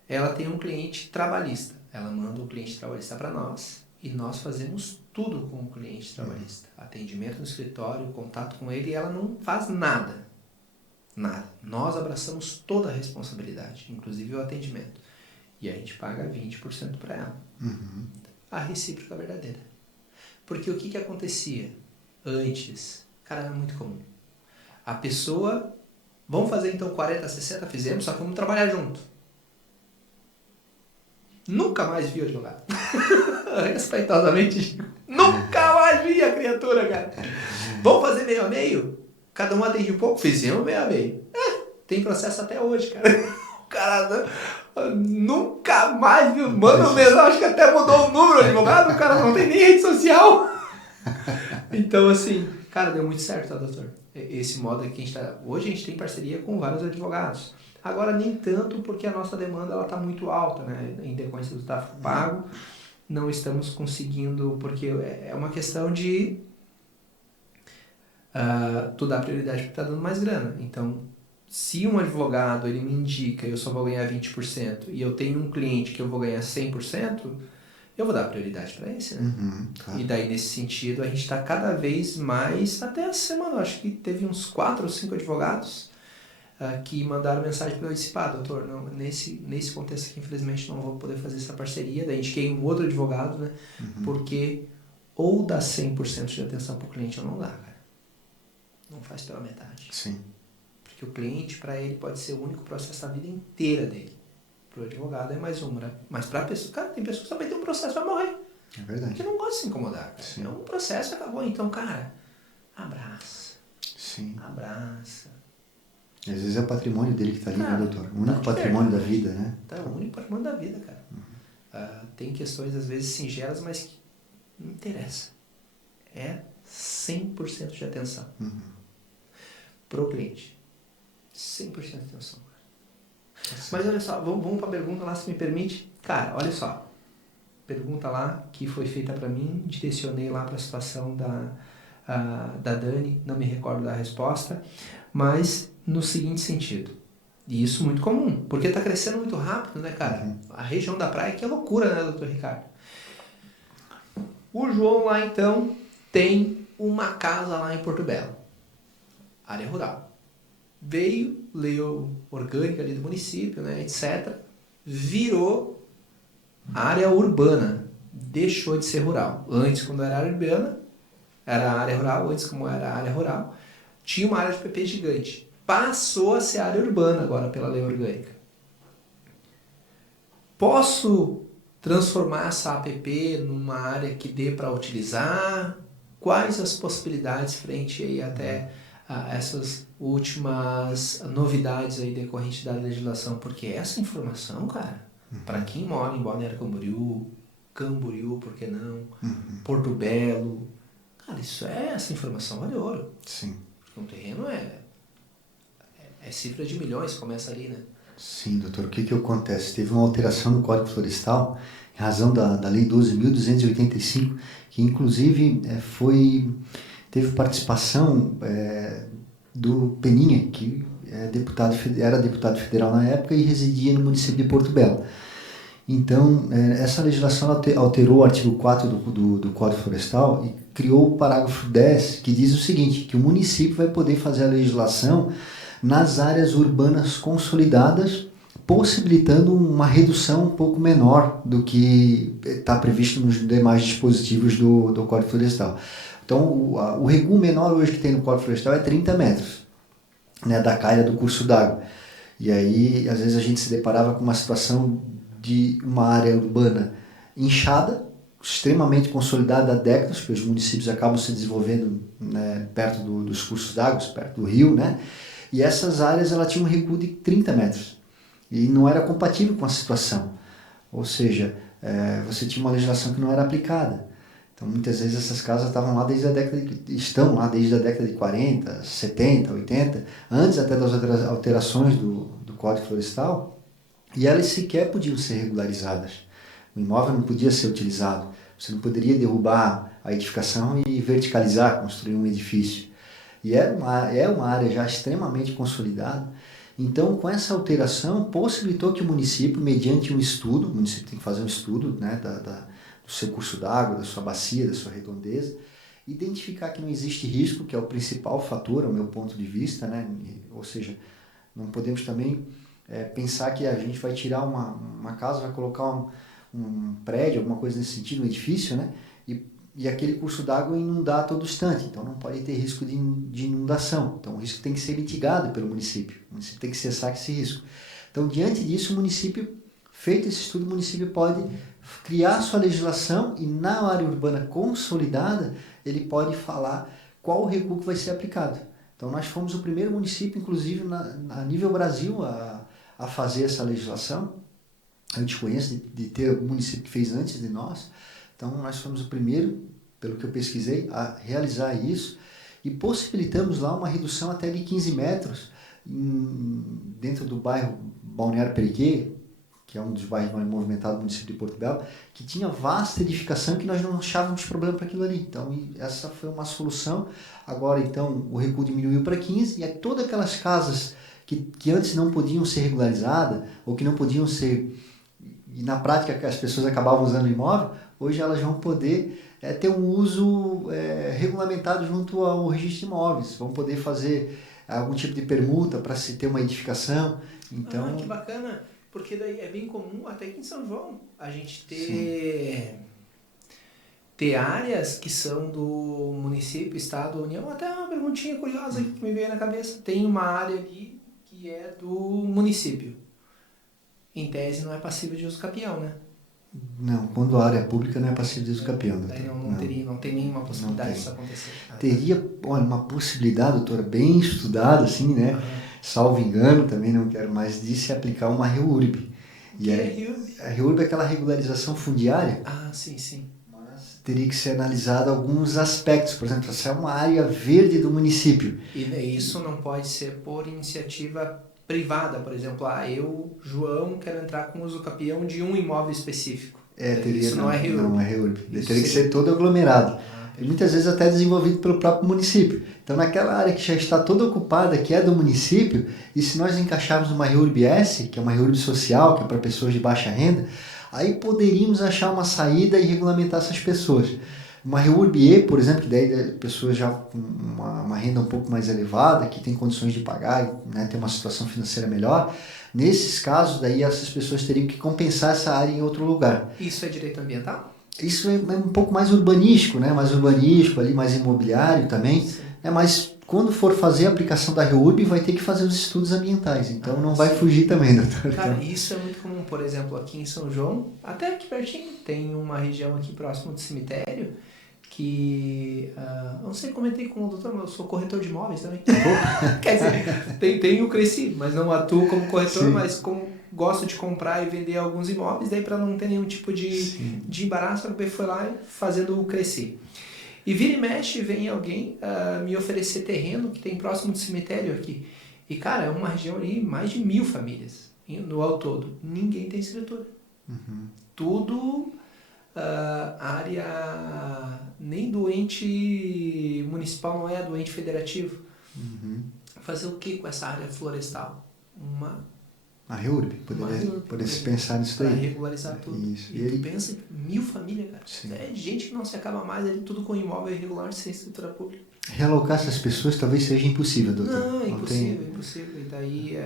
ela tem um cliente trabalhista, ela manda o cliente trabalhista para nós e nós fazemos tudo com o cliente trabalhista, atendimento no escritório, contato com ele, e ela não faz nada, nós abraçamos toda a responsabilidade, inclusive o atendimento, e a gente paga 20% para ela. A recíproca verdadeira, porque o que acontecia antes, cara, era muito comum. A pessoa, vamos fazer então 40, 60, fizemos, só que vamos trabalhar junto. Nunca mais vi o advogado. Respeitosamente, nunca mais vi a criatura, cara. Vamos fazer meio a meio? Cada um atende um pouco? Fizemos meio a meio. Tem processo até hoje, cara. O cara nunca mais viu. Manda um mesmo, acho que até mudou o número do advogado, o cara não tem nem rede social. Então, assim, cara, deu muito certo, tá, doutor? Esse modo que a gente tá... Hoje a gente tem parceria com vários advogados. Agora, nem tanto, porque a nossa demanda ela tá muito alta, né? Em decorrência do tráfego pago, não estamos conseguindo, porque é uma questão de tu dar prioridade porque tá dando mais grana. Então, se um advogado ele me indica eu só vou ganhar 20% e eu tenho um cliente que eu vou ganhar 100%, eu vou dar prioridade para esse, né? Claro. E daí, nesse sentido, a gente está cada vez mais... Até essa semana, eu acho que teve uns 4 ou 5 advogados que mandaram mensagem para eu disse, doutor, não, nesse contexto aqui, infelizmente, não vou poder fazer essa parceria. Daí indiquei um outro advogado, né? Porque ou dá 100% de atenção para o cliente ou não dá, cara. Não faz pela metade. Sim. Porque o cliente, para ele, pode ser o único processo da vida inteira dele. Para o advogado é mais um, né? Mas para a pessoa, cara, tem pessoas que também tem um processo, vai morrer. É verdade. Porque não gosta de se incomodar. É um processo, acabou. Então, cara, abraça. Sim. Abraça. E às vezes é o patrimônio dele que está ali, né, doutor? O único patrimônio da vida, né? Tá, o único patrimônio da vida, cara. Tem questões, às vezes, singelas, mas que não interessa. É 100% de atenção. Pro cliente. 100% de atenção, cara. Mas olha só, vamos para a pergunta lá, se me permite. Cara, olha só. Pergunta lá que foi feita para mim, direcionei lá para a situação da Dani, não me recordo da resposta, mas no seguinte sentido, e isso muito comum, porque está crescendo muito rápido, né, cara? A região da praia que é loucura, né, doutor Ricardo? O João lá, então, tem uma casa lá em Porto Belo, área rural. Veio, leu orgânica ali do município, né, etc. Virou área urbana, deixou de ser rural. Antes, quando era área urbana, era área rural. Antes, como era área rural, tinha uma área de PP gigante. Passou a ser área urbana agora pela lei orgânica. Posso transformar essa APP numa área que dê para utilizar? Quais as possibilidades frente aí até a essas últimas novidades aí decorrentes da legislação? Porque essa informação, cara, para quem mora em Balneário Camboriú, por que não? Porto Belo, cara, essa informação vale ouro. Sim. Porque um terreno é cifra de milhões, começa ali, né? Sim, doutor. O que acontece? Teve uma alteração no Código Florestal, em razão da Lei 12.285, que inclusive teve participação do Peninha, que era deputado federal na época e residia no município de Porto Belo. Então, essa legislação alterou o artigo 4 do Código Florestal e criou o parágrafo 10, que diz o seguinte, que o município vai poder fazer a legislação nas áreas urbanas consolidadas, possibilitando uma redução um pouco menor do que está previsto nos demais dispositivos do Código Florestal. Então, o recuo menor hoje que tem no Código Florestal é 30 metros, né, da calha do curso d'água. E aí, às vezes, a gente se deparava com uma situação de uma área urbana inchada, extremamente consolidada há décadas, porque os municípios acabam se desenvolvendo, né, perto dos cursos d'água, perto do rio, né? E essas áreas ela tinham um recuo de 30 metros. E não era compatível com a situação. Ou seja, você tinha uma legislação que não era aplicada. Então, muitas vezes essas casas estão lá desde a década de 40, 70, 80, antes até das alterações do Código Florestal, e elas sequer podiam ser regularizadas. O imóvel não podia ser utilizado. Você não poderia derrubar a edificação e verticalizar, construir um edifício. E é uma área já extremamente consolidada. Então, com essa alteração, possibilitou que o município, mediante um estudo, o município tem que fazer um estudo, né, do seu curso d'água, da sua bacia, da sua redondeza, identificar que não existe risco, que é o principal fator, ao meu ponto de vista, né? Ou seja, não podemos também pensar que a gente vai tirar uma casa, vai colocar um prédio, alguma coisa nesse sentido, um edifício, né? E aquele curso d'água inundar a todo instante, então não pode ter risco de inundação. Então o risco tem que ser mitigado pelo município, o município tem que cessar esse risco. Então, diante disso, o município, feito esse estudo, o município pode criar sua legislação e na área urbana consolidada, ele pode falar qual o recuo que vai ser aplicado. Então nós fomos o primeiro município, inclusive a nível Brasil, a fazer essa legislação. Eu desconheço de ter algum município que fez antes de nós. Então, nós fomos o primeiro, pelo que eu pesquisei, a realizar isso e possibilitamos lá uma redução até de 15 metros dentro do bairro Balneário Periquê, que é um dos bairros mais movimentados do município de Porto Belo, que tinha vasta edificação que nós não achávamos problema para aquilo ali. Então, essa foi uma solução. Agora, então, o recuo diminuiu para 15 e todas aquelas casas que antes não podiam ser regularizadas ou que não podiam ser... E na prática as pessoas acabavam usando o imóvel, hoje elas vão poder ter um uso regulamentado junto ao registro de imóveis, vão poder fazer algum tipo de permuta para se ter uma edificação. Então, que bacana, porque daí é bem comum, até aqui em São João, a gente ter áreas que são do município, estado, União. Até uma perguntinha curiosa aqui que me veio na cabeça. Tem uma área ali que é do município. Em tese não é passível de uso capião, né? não, quando a área é pública não é passível de uso capião, doutor. Daí não tem nenhuma possibilidade disso acontecer. Teria, olha, uma possibilidade, doutora, bem estudada, assim, né? Salvo engano, também não quero mais disso, é aplicar uma REURB. E é REURB? A REURB é aquela regularização fundiária. Ah, sim. Mas teria que ser analisado alguns aspectos, por exemplo, se é uma área verde do município. E isso não pode ser por iniciativa privada, por exemplo, eu, João, quero entrar com uso capião de um imóvel específico. Isso não é REURB. Não é REURB. Teria que ser todo aglomerado. E muitas vezes até desenvolvido pelo próprio município. Então, naquela área que já está toda ocupada, que é do município, e se nós encaixarmos uma REURB-S, que é uma REURB social, que é para pessoas de baixa renda, aí poderíamos achar uma saída e regulamentar essas pessoas. Uma REURB-E, por exemplo, que daí pessoas já com uma renda um pouco mais elevada, que tem condições de pagar, né, tem uma situação financeira melhor, nesses casos, daí essas pessoas teriam que compensar essa área em outro lugar. Isso é direito ambiental? Isso é um pouco mais urbanístico, né? Mais urbanístico, ali, mais imobiliário também. Mas quando for fazer a aplicação da REURB, vai ter que fazer os estudos ambientais. Então não vai fugir também, doutor. Cara, isso é muito comum. Por exemplo, aqui em São João, até aqui pertinho, tem uma região aqui próximo do cemitério que... não sei, comentei com o doutor, mas eu sou corretor de imóveis também. Quer dizer, tenho crescido, mas não atuo como corretor, mas gosto de comprar e vender alguns imóveis, daí para não ter nenhum tipo de embaraço, eu fui lá fazendo crescer. E vira e mexe, vem alguém me oferecer terreno que tem próximo do cemitério aqui. E, cara, é uma região ali, mais de 1.000 famílias no ao todo. Ninguém tem escritura. Tudo área nem do ente municipal, não é do ente federativo. Fazer o que com essa área florestal? A REURB, poderia se pensar nisso daí. Para regularizar tudo. Isso. E tu pensa em 1.000 famílias, cara. Sim. É gente que não se acaba mais ali, tudo com imóvel irregular sem estrutura pública. Realocar essas pessoas talvez seja impossível, doutor. Não, é impossível. E daí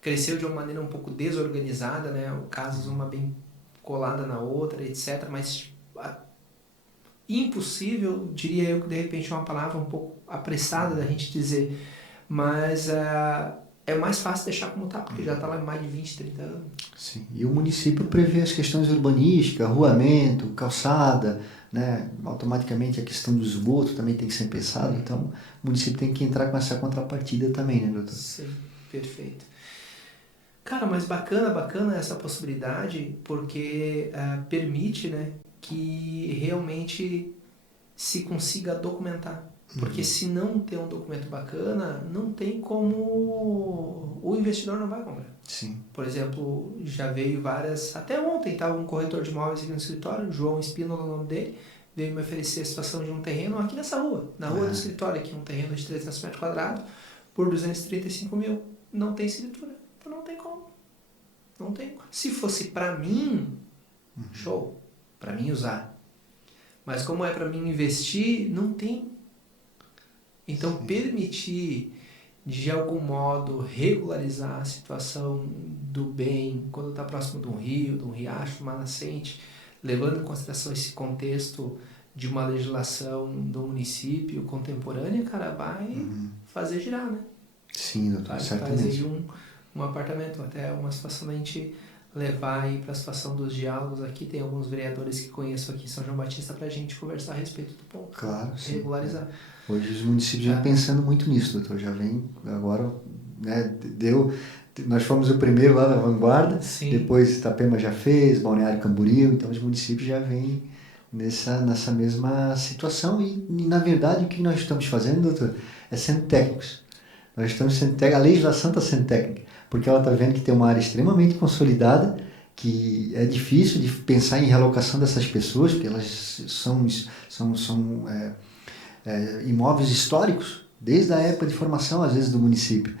cresceu de uma maneira um pouco desorganizada, né? Casas uma bem colada na outra, etc. Mas impossível, diria eu que de repente é uma palavra um pouco apressada da gente dizer, mas é mais fácil deixar como está, porque já está lá mais de 20, 30 anos. Sim, e o município prevê as questões urbanísticas, ruamento, calçada, né? Automaticamente a questão do esgoto também tem que ser pensado, então o município tem que entrar com essa contrapartida também, né, doutor? Sim, perfeito. Cara, mas bacana essa possibilidade, porque permite, né, que realmente se consiga documentar. Porque se não tem um documento bacana, não tem como... O investidor não vai comprar. Sim. Por exemplo, já veio várias... Até ontem estava um corretor de imóveis aqui no escritório, João Espínola, o nome dele, veio me oferecer a situação de um terreno aqui nessa rua, na rua do escritório, aqui um terreno de 300 metros quadrados, por 235 mil. Não tem escritura. Então não tem como. Não tem. Se fosse para mim, show. Para mim usar. Mas como é para mim investir, não tem. Então, permitir, de algum modo, regularizar a situação do bem, quando está próximo de um rio, de um riacho, de uma nascente, levando em consideração esse contexto de uma legislação do município contemporânea, cara, vai fazer girar, né? Sim, doutor, certamente. Faz aí um apartamento, até uma situação da gente levar aí para a situação dos diálogos aqui. Tem alguns vereadores que conheço aqui em São João Batista para a gente conversar a respeito do ponto. Claro, sim. Regularizar. Hoje os municípios já pensando muito nisso, doutor. Já vem agora, né, nós fomos o primeiro lá na vanguarda, depois Itapema já fez, Balneário Camboriú, então os municípios já vêm nessa mesma situação e na verdade o que nós estamos fazendo, doutor, é sendo técnicos. Nós estamos sendo técnicos, a legislação está sendo técnica, porque ela está vendo que tem uma área extremamente consolidada, que é difícil de pensar em realocação dessas pessoas, porque elas são imóveis históricos, desde a época de formação, às vezes, do município.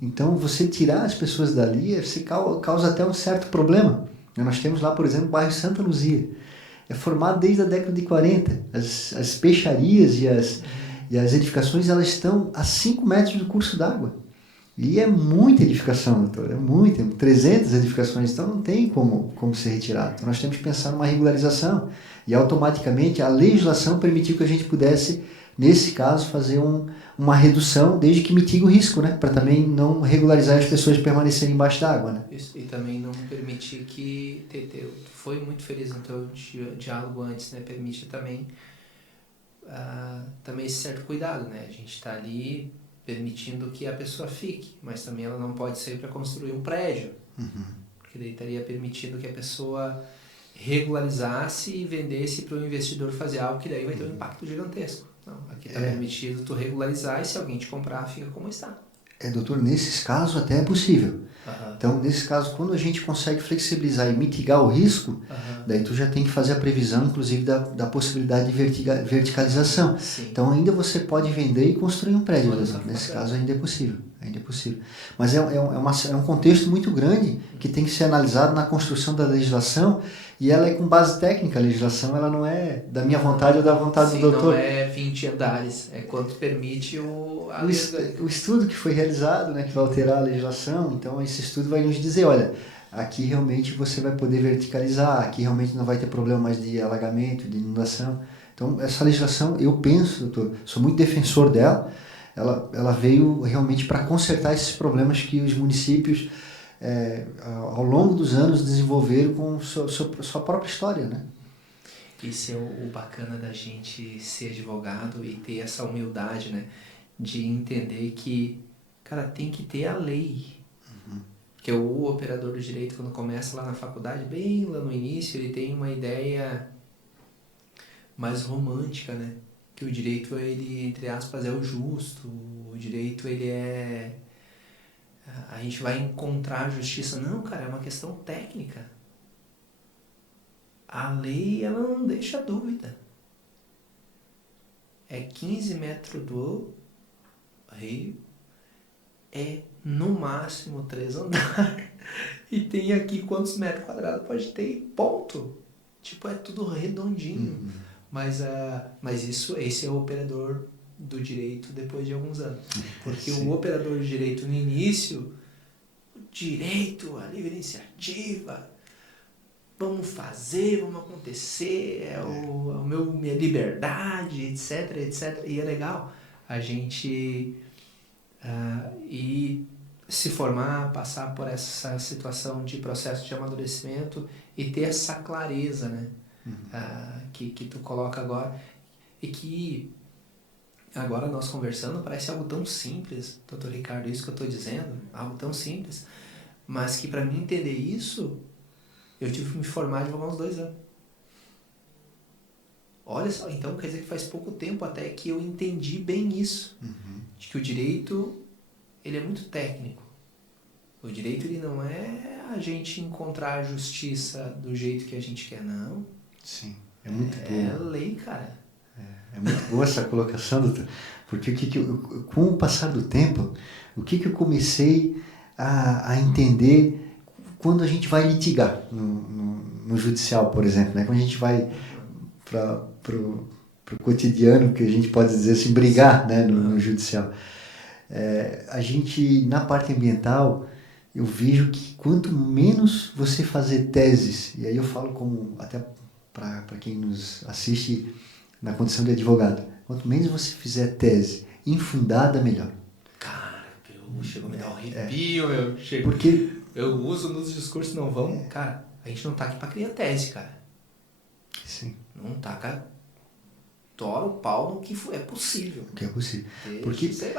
Então, você tirar as pessoas dali, você causa até um certo problema. Nós temos lá, por exemplo, o bairro Santa Luzia. É formado desde a década de 40. As peixarias E as edificações, elas estão a 5 metros do curso d'água. E é muita edificação, doutor, é muita, 300 edificações, então não tem como ser retirado. Então nós temos que pensar numa regularização e automaticamente a legislação permitiu que a gente pudesse, nesse caso, fazer uma redução desde que mitigue o risco, né? Para também não regularizar as pessoas permanecerem embaixo d'água, né? Isso, e também não permitir que... foi muito feliz no teu diálogo antes, né? Permite também esse certo cuidado, né? A gente está ali permitindo que a pessoa fique, mas também ela não pode sair para construir um prédio, porque daí estaria permitindo que a pessoa regularizasse e vendesse para o investidor fazer algo que daí vai ter um impacto gigantesco. Não, aqui está permitido tu regularizar e se alguém te comprar, fica como está. Doutor, nesses casos até é possível. Então, nesse caso, quando a gente consegue flexibilizar e mitigar o risco, daí tu já tem que fazer a previsão, inclusive, da possibilidade de verticalização. Sim. Então, ainda você pode vender e construir um prédio. Nesse caso, ainda é possível. Mas é um contexto muito grande que tem que ser analisado na construção da legislação e ela é com base técnica. A legislação ela não é da minha vontade ou da vontade do doutor. Não é 20 andares, é quanto permite o estudo que foi realizado, né, que vai alterar a legislação. Então, esse estudo vai nos dizer, olha, aqui realmente você vai poder verticalizar, aqui realmente não vai ter problema mais de alagamento, de inundação. Então, essa legislação, eu penso, doutor, sou muito defensor dela, ela veio realmente para consertar esses problemas que os municípios, ao longo dos anos, desenvolveram com sua própria história, né? Isso é o bacana da gente ser advogado e ter essa humildade, né? De entender que, cara, tem que ter a lei. Porque o operador do direito, quando começa lá na faculdade, bem lá no início, ele tem uma ideia mais romântica, né? Que o direito, ele, entre aspas, é o justo. O direito, ele é... A gente vai encontrar a justiça. Não, cara, é uma questão técnica. A lei, ela não deixa dúvida. É 15 metros do rio, é no máximo 3 andares, e tem aqui quantos metros quadrados pode ter, ponto. Tipo, é tudo redondinho. Mas esse é o operador do direito depois de alguns anos. Porque o operador de direito no início, o direito, a livre iniciativa, vamos fazer, vamos acontecer, minha liberdade, etc, etc. E é legal a gente ir se formar, passar por essa situação de processo de amadurecimento e ter essa clareza, né? Que tu coloca agora. E que agora nós conversando parece algo tão simples, doutor Ricardo, isso que eu estou dizendo, algo tão simples, mas que para mim entender isso, eu tive que me formar de uns 2 anos. Olha só, então quer dizer que faz pouco tempo até que eu entendi bem isso. De que o direito, ele é muito técnico. O direito, ele não é a gente encontrar a justiça do jeito que a gente quer, não. Sim, é muito boa. É lei, cara. É muito boa essa colocação, doutor. Porque com o passar do tempo, o que eu comecei a entender quando a gente vai litigar no judicial, por exemplo, né? Quando a gente vai para o cotidiano, que a gente pode dizer assim, brigar, né, no judicial. A gente, na parte ambiental, eu vejo que quanto menos você fazer teses, e aí eu falo como até para quem nos assiste na condição de advogado, quanto menos você fizer tese infundada, melhor. Cara, chegou a me dar um arrepio, Porque eu uso nos discursos, não vamos... Cara, a gente não tá aqui para criar tese, cara. Sim. Não tá, cara. Tora o pau no que é possível. O que é possível.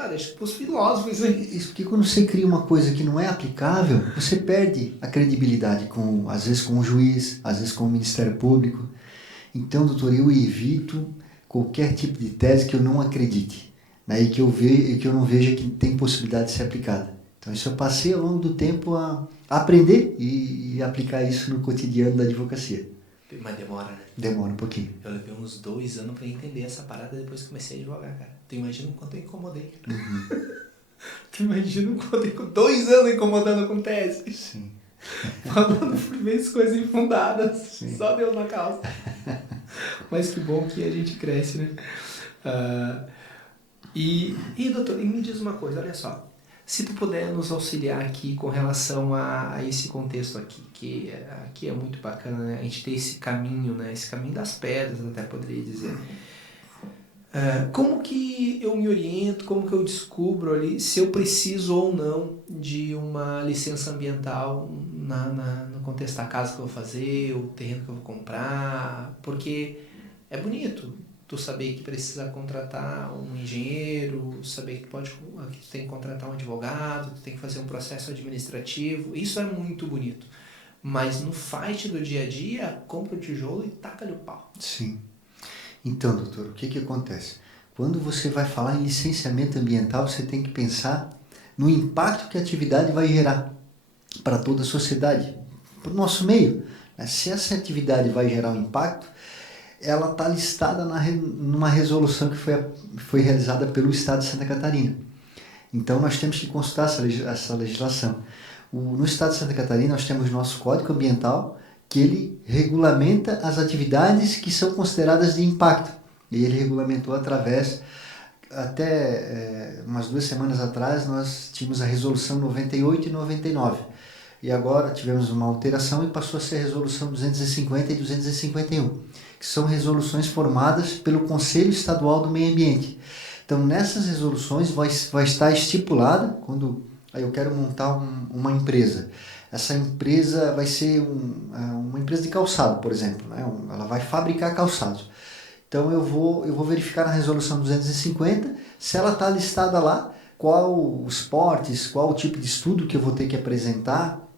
Deixa pros filósofos isso aí. Isso, porque quando você cria uma coisa que não é aplicável, você perde a credibilidade, às vezes com o juiz, às vezes com o Ministério Público. Então, doutor, eu evito qualquer tipo de tese que eu não acredite, né, e que eu não veja que tem possibilidade de ser aplicada. Então, isso eu passei ao longo do tempo a aprender e aplicar isso no cotidiano da advocacia. Mas demora, né? Demora um pouquinho. Eu levei uns 2 anos pra entender essa parada depois que comecei a advogar, cara. Tu imagina o quanto eu incomodei. Tu imagina o quanto eu 2 anos incomodando com tese. Sim. Falando por vezes coisas infundadas. Sim. Só Deus na causa. Mas que bom que a gente cresce, né? Doutor, me diz uma coisa, olha só. Se tu puder nos auxiliar aqui com relação a esse contexto aqui, que aqui é muito bacana, né? A gente ter esse caminho, né? Esse caminho das pedras, até poderia dizer. Como que eu me oriento, como que eu descubro ali se eu preciso ou não de uma licença ambiental no contexto da casa que eu vou fazer, o terreno que eu vou comprar, porque é bonito tu saber que precisa contratar um engenheiro, saber que tu tem que contratar um advogado, tu tem que fazer um processo administrativo, isso é muito bonito. Mas no fight do dia a dia, compra o tijolo e taca-lhe o pau. Sim. Então, doutor, o que acontece? Quando você vai falar em licenciamento ambiental, você tem que pensar no impacto que a atividade vai gerar para toda a sociedade, para o nosso meio. Se essa atividade vai gerar um impacto, ela está listada numa resolução que foi realizada pelo Estado de Santa Catarina. Então, nós temos que consultar essa legislação. No Estado de Santa Catarina, nós temos nosso Código Ambiental, que ele regulamenta as atividades que são consideradas de impacto. E ele regulamentou através, até umas 2 semanas atrás, nós tínhamos a resolução 98 e 99. E agora tivemos uma alteração e passou a ser a resolução 250 e 251, que são resoluções formadas pelo Conselho Estadual do Meio Ambiente. Então, nessas resoluções vai estar estipulada, quando eu quero montar uma empresa. Essa empresa vai ser uma empresa de calçado, por exemplo, né? Ela vai fabricar calçados. Então eu vou verificar na resolução 250 se ela está listada lá, qual os portes, qual o tipo de estudo que eu vou ter que apresentar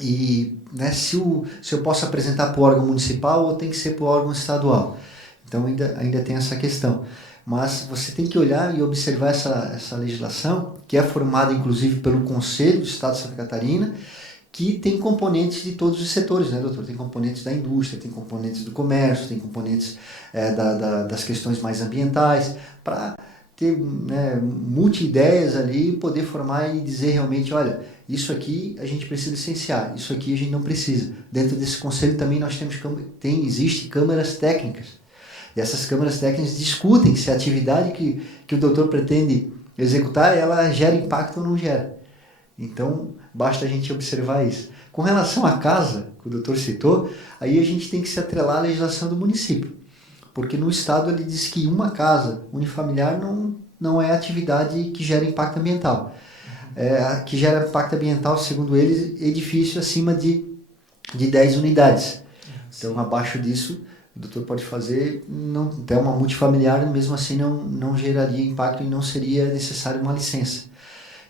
e, né, se eu posso apresentar para o órgão municipal ou tem que ser para o órgão estadual. Então ainda tem essa questão. Mas você tem que olhar e observar essa legislação, que é formada inclusive pelo Conselho do Estado de Santa Catarina, que tem componentes de todos os setores, né, doutor? Tem componentes da indústria, tem componentes do comércio, tem componentes das questões mais ambientais, para ter, né, multi-ideias ali e poder formar e dizer realmente, olha, isso aqui a gente precisa licenciar, isso aqui a gente não precisa. Dentro desse conselho também nós existem câmaras técnicas. E essas câmaras técnicas discutem se a atividade que o doutor pretende executar, ela gera impacto ou não gera. Então, basta a gente observar isso. Com relação à casa, que o doutor citou, aí a gente tem que se atrelar à legislação do município. Porque no Estado ele diz que uma casa unifamiliar não é atividade que gera impacto ambiental. Que gera impacto ambiental, segundo eles, edifício acima de 10 unidades. Então, abaixo disso, o doutor pode fazer até uma multifamiliar, mesmo assim não geraria impacto e não seria necessário uma licença.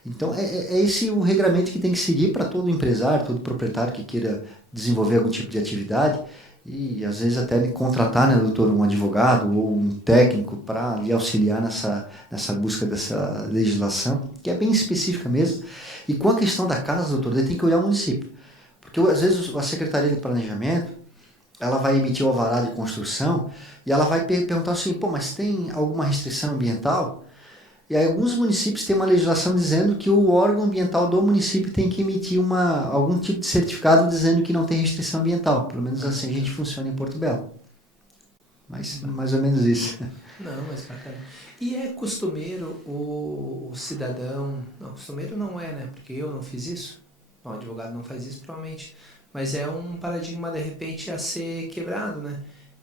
Então, é esse o regramento que tem que seguir para todo empresário, todo proprietário que queira desenvolver algum tipo de atividade e, às vezes, até contratar, né, doutor, um advogado ou um técnico para lhe auxiliar nessa busca dessa legislação, que é bem específica mesmo. E com a questão da casa, doutor, ele tem que olhar o município. Porque, às vezes, a Secretaria de Planejamento, ela vai emitir o alvará de construção e ela vai perguntar assim, mas tem alguma restrição ambiental? E aí alguns municípios têm uma legislação dizendo que o órgão ambiental do município tem que emitir algum tipo de certificado dizendo que não tem restrição ambiental. Pelo menos assim a gente funciona em Porto Belo. Mas mais ou menos isso. Não, mas bacana. E é costumeiro o cidadão... Não, costumeiro não é, né? Porque eu não fiz isso. O advogado não faz isso, provavelmente. Mas é um paradigma, de repente, a ser quebrado, né?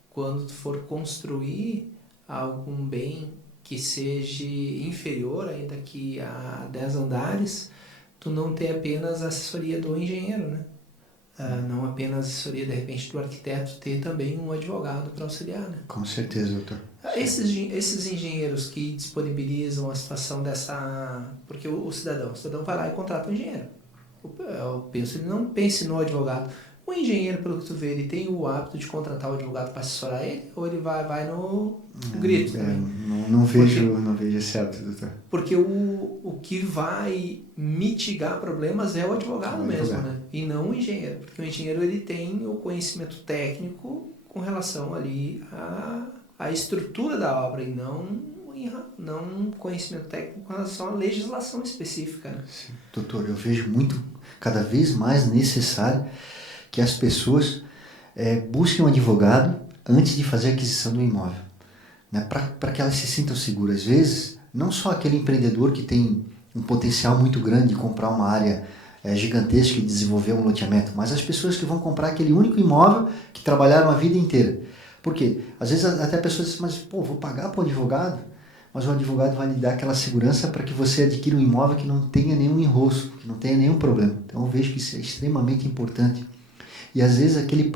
Quando tu for construir algum bem que seja inferior ainda que a 10 andares, tu não ter apenas a assessoria do engenheiro, né? Não apenas a assessoria, de repente, do arquiteto, ter também um advogado para auxiliar, né? Com certeza, doutor. Esses engenheiros que disponibilizam a situação dessa... Porque o cidadão vai lá e contrata um engenheiro. Eu penso, ele não pense no advogado. O engenheiro, pelo que tu vê, ele tem o hábito de contratar o advogado para assessorar ele? Ou ele vai no grito também? Não vejo esse hábito, doutor. Porque o que vai mitigar problemas é o advogado mesmo, né? E não o engenheiro. Porque o engenheiro ele tem o conhecimento técnico com relação ali à estrutura da obra e não conhecimento técnico com relação à legislação específica, né? Sim. Doutor, eu vejo cada vez mais necessário que as pessoas busquem um advogado antes de fazer a aquisição do imóvel, né? Para que elas se sintam seguras. Às vezes, não só aquele empreendedor que tem um potencial muito grande de comprar uma área gigantesca e desenvolver um loteamento, mas as pessoas que vão comprar aquele único imóvel que trabalharam a vida inteira. Por quê? Às vezes até a pessoa diz, mas pô, vou pagar para o advogado? Mas o advogado vai lhe dar aquela segurança para que você adquira um imóvel que não tenha nenhum enrosco, que não tenha nenhum problema. Então eu vejo que isso é extremamente importante. E às vezes aquele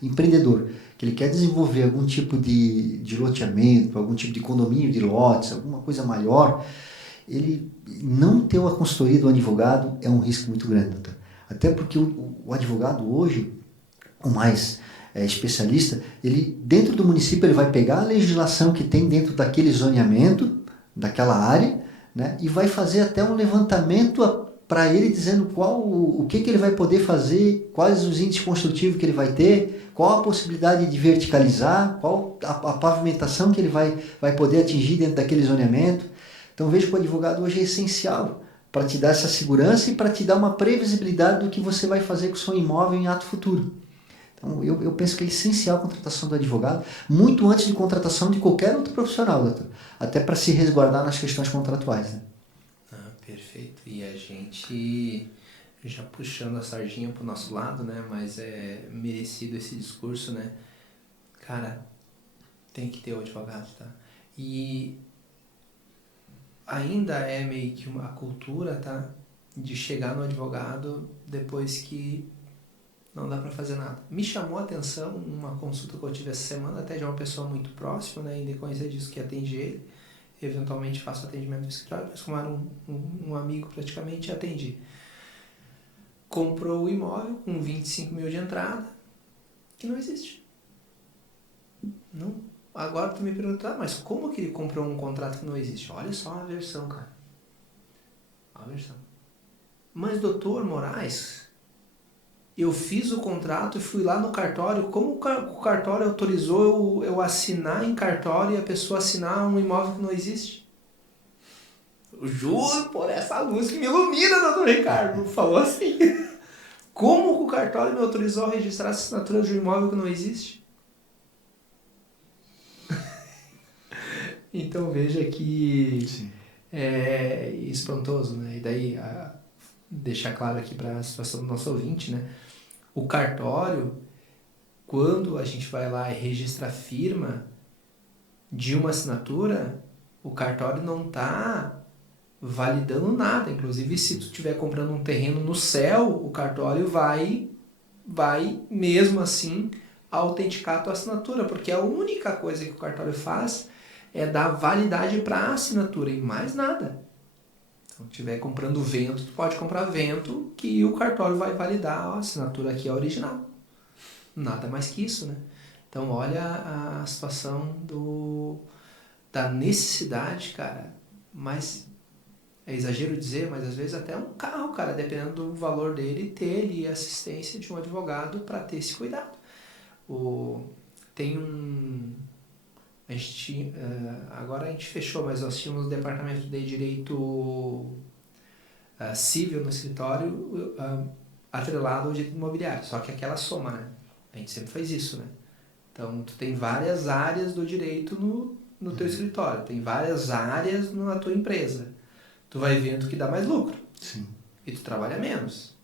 empreendedor que ele quer desenvolver algum tipo de loteamento, algum tipo de condomínio de lotes, alguma coisa maior, ele não ter uma consultoria do advogado é um risco muito grande, doutor. Até porque o advogado hoje, o mais especialista, ele dentro do município ele vai pegar a legislação que tem dentro daquele zoneamento, daquela área, né, e vai fazer até um levantamento para ele dizendo o que ele vai poder fazer, quais os índices construtivos que ele vai ter, qual a possibilidade de verticalizar, qual a pavimentação que ele vai poder atingir dentro daquele zoneamento. Então vejo que o advogado hoje é essencial para te dar essa segurança e para te dar uma previsibilidade do que você vai fazer com o seu imóvel em ato futuro. Então eu penso que é essencial a contratação do advogado, muito antes de contratação de qualquer outro profissional, doutor, até para se resguardar nas questões contratuais, né? Perfeito. E a gente já puxando a sardinha pro nosso lado, né? Mas é merecido esse discurso, né? Cara, tem que ter o advogado, tá? E ainda é meio que a cultura, tá? De chegar no advogado depois que não dá para fazer nada. Me chamou a atenção uma consulta que eu tive essa semana, até de uma pessoa muito próxima, né? Em decorrência disso que atende ele. Eventualmente faço atendimento no escritório, mas como era um amigo praticamente, atendi. Comprou o imóvel com 25 mil de entrada, que não existe. Não. Agora tu me pergunta, mas como que ele comprou um contrato que não existe? Olha só a versão, cara. A versão. Mas, doutor Moraes, eu fiz o contrato e fui lá no cartório. Como o cartório autorizou eu assinar em cartório e a pessoa assinar um imóvel que não existe? Eu juro por essa luz que me ilumina, doutor Ricardo. Falou assim. Como o cartório me autorizou a registrar a assinatura de um imóvel que não existe? Então veja que Sim. é espantoso, né? E daí, deixar claro aqui para a situação do nosso ouvinte, né? O cartório, quando a gente vai lá e registra a firma de uma assinatura, o cartório não está validando nada. Inclusive, se tu estiver comprando um terreno no céu, o cartório vai mesmo assim autenticar a tua assinatura, porque a única coisa que o cartório faz é dar validade para a assinatura e mais nada. Então, se estiver comprando vento, tu pode comprar vento que o cartório vai validar, a assinatura aqui é original. Nada mais que isso, né? Então, olha a situação da necessidade, cara, mas é exagero dizer, mas às vezes até um carro, cara, dependendo do valor dele, ter ali a assistência de um advogado para ter esse cuidado. Tem agora a gente fechou, mas nós tínhamos um departamento de direito civil no escritório atrelado ao direito imobiliário, só que aquela soma, né? A gente sempre faz isso, né? Então, tu tem várias áreas do direito no teu escritório, tem várias áreas na tua empresa. Tu vai vendo o que dá mais lucro. Sim. E tu trabalha menos.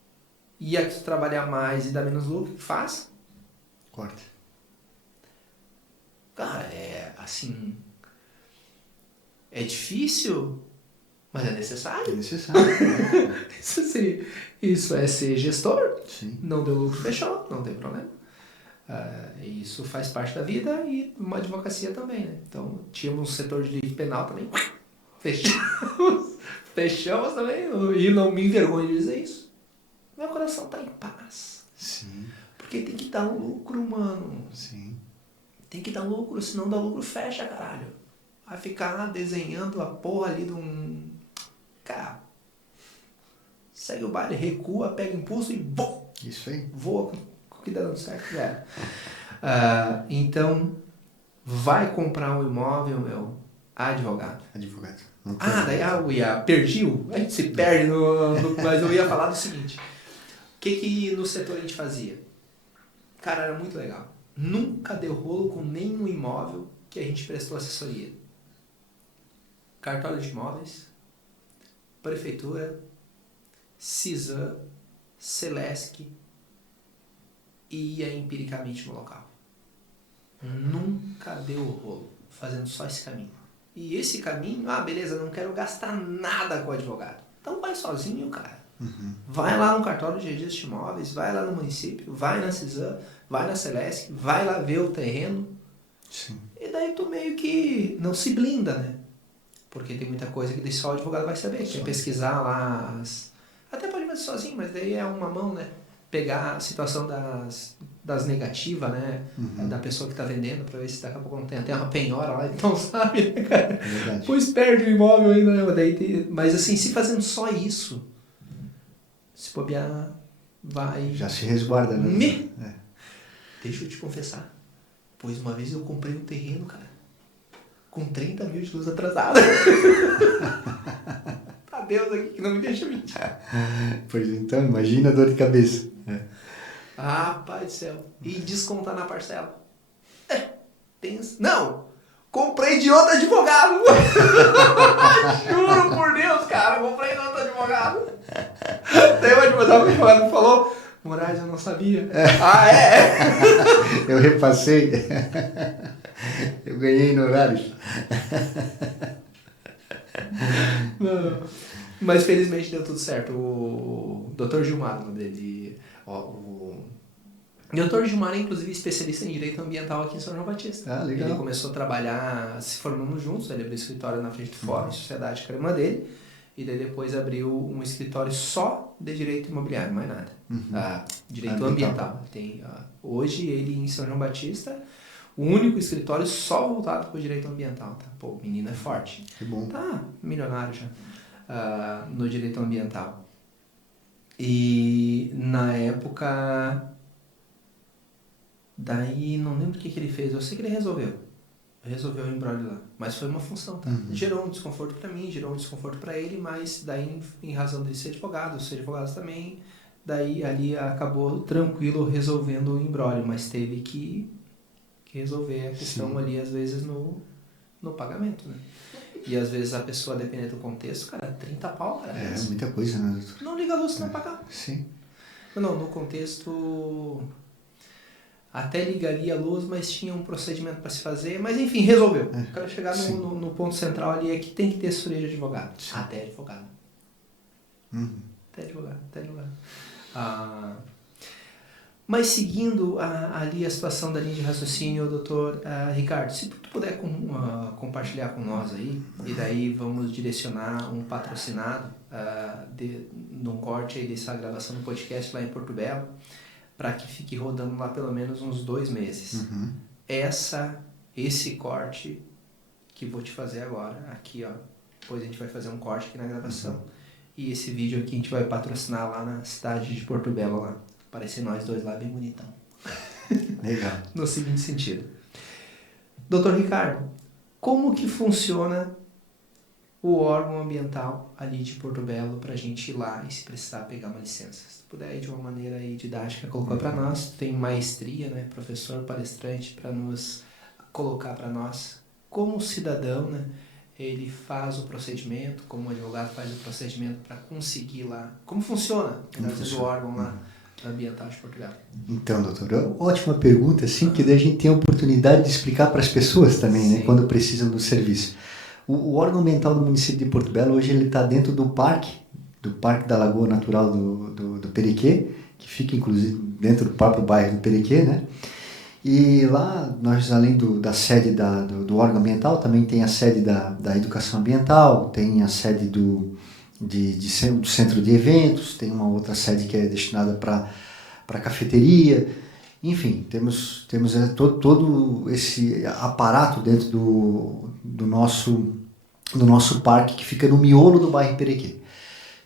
E a que tu trabalhar mais e dá menos lucro, o que faz? Corta. Cara, é assim... É difícil, mas é necessário. É necessário. Isso é ser gestor. Sim. Não deu lucro, fechou, não tem problema. Isso faz parte da vida e uma advocacia também, né? Então, tínhamos um setor de direito penal também. Fechamos também. E não me envergonho de dizer isso. Meu coração tá em paz. Sim. Porque tem que dar lucro, mano. Sim. Tem que dar lucro, se não dá lucro, fecha, caralho. Vai ficar desenhando a porra ali de um... Cara, segue o baile, recua, pega impulso e bom! Isso aí. Voa com o que dá dando certo, velho. Então, vai comprar um imóvel, meu, advogado. Advogado. Daí perdi, a gente se perde mas eu ia falar do seguinte, o que no setor a gente fazia? Cara, era muito legal. Nunca deu rolo com nenhum imóvel que a gente prestou assessoria. cartório de imóveis, prefeitura, CISAM, Celesc e ia empiricamente no local. Nunca deu rolo, fazendo só esse caminho. E esse caminho, beleza, não quero gastar nada com o advogado. Então vai sozinho, cara. Vai lá no cartório de registro de imóveis, vai lá no município, vai na CISAM, vai na Celesc, vai lá ver o terreno. Sim. E daí tu meio que não se blinda, né? Porque tem muita coisa que só o advogado vai saber. Que é pesquisar lá até pode fazer sozinho, mas daí é uma mão, né? Pegar a situação das negativas, né? Da pessoa que tá vendendo, pra ver se daqui a pouco não tem até uma penhora lá, então sabe, né, cara? Verdade. Pois perde o imóvel ainda, né? Mas assim, se fazendo só isso, se bobear, vai... Já se resguarda, né? Deixa eu te confessar. Pois uma vez eu comprei um terreno, cara, com 30 mil de luz atrasada. Tá Deus aqui que não me deixa mentir. Pois então, imagina a dor de cabeça. Pai do céu. E descontar na parcela. Tenso. Não! Comprei de outro advogado. Juro por Deus, cara. Comprei de outro advogado. Daí o advogado me falou: Moraes, eu não sabia. Eu repassei. Eu ganhei no horário. Não. Mas felizmente deu tudo certo. O Dr. Gilmar, o nome dele. O Dr. Gilmar é inclusive especialista em direito ambiental aqui em São João Batista. Legal. Ele começou a trabalhar, se formamos juntos, ele abriu escritório na frente do Fórum, em sociedade que era uma dele, e daí depois abriu um escritório só de direito imobiliário, mais nada. Direito ambiental. Tem, hoje ele em São João Batista, o único escritório só voltado para o direito ambiental. Tá? Pô, o menino é forte. Que bom. Tá milionário já no direito ambiental. E na época... Daí, não lembro o que ele fez. Eu sei que ele resolveu o embrólio lá. Mas foi uma função, tá? Gerou um desconforto pra mim, gerou um desconforto pra ele, mas daí, em razão de ser advogados também, daí ali acabou tranquilo resolvendo o embrólio, mas teve que resolver a questão ali, às vezes, no pagamento, né? E às vezes a pessoa, dependendo do contexto, cara, 30 pau, cara. É muita coisa, né, doutor? Não liga a luz se não pagar. Sim. Não, no contexto... Até ligaria a luz, mas tinha um procedimento para se fazer. Mas enfim, resolveu. Eu quero chegar no ponto central ali, é que tem que ter assessoria de advogado. Sim. Até advogado. Até advogado. Mas seguindo ali a situação da linha de raciocínio, doutor Ricardo, se tu puder compartilhar com nós aí, e daí vamos direcionar um patrocinado num corte aí dessa gravação do podcast lá em Porto Belo, para que fique rodando lá pelo menos uns 2 meses. Esse corte que vou te fazer agora, aqui ó, depois a gente vai fazer um corte aqui na gravação, e esse vídeo aqui a gente vai patrocinar lá na cidade de Porto Belo lá, aparecer nós dois lá bem bonitão. Legal. No seguinte sentido. Doutor Ricardo, como que funciona o órgão ambiental ali de Porto Belo para a gente ir lá e se precisar pegar uma licença? Se puder aí de uma maneira aí didática colocar para nós, tem maestria, né, professor, palestrante, para nos colocar para nós como cidadão, né, ele faz o procedimento, como o advogado faz o procedimento para conseguir lá, como funciona o órgão lá ambiental de Portugal. Então, doutor, ótima pergunta, sim, que daí a gente tem a oportunidade de explicar para as pessoas também, né, quando precisam do serviço. O órgão ambiental do município de Porto Belo, hoje ele está dentro do Parque da Lagoa Natural do Perequê, que fica inclusive dentro do próprio bairro do Perequê, né? E lá, nós além da sede do órgão ambiental, também tem a sede da educação ambiental, tem a sede do centro de eventos, tem uma outra sede que é destinada para cafeteria, enfim, temos todo esse aparato dentro do nosso parque, que fica no miolo do bairro Perequê.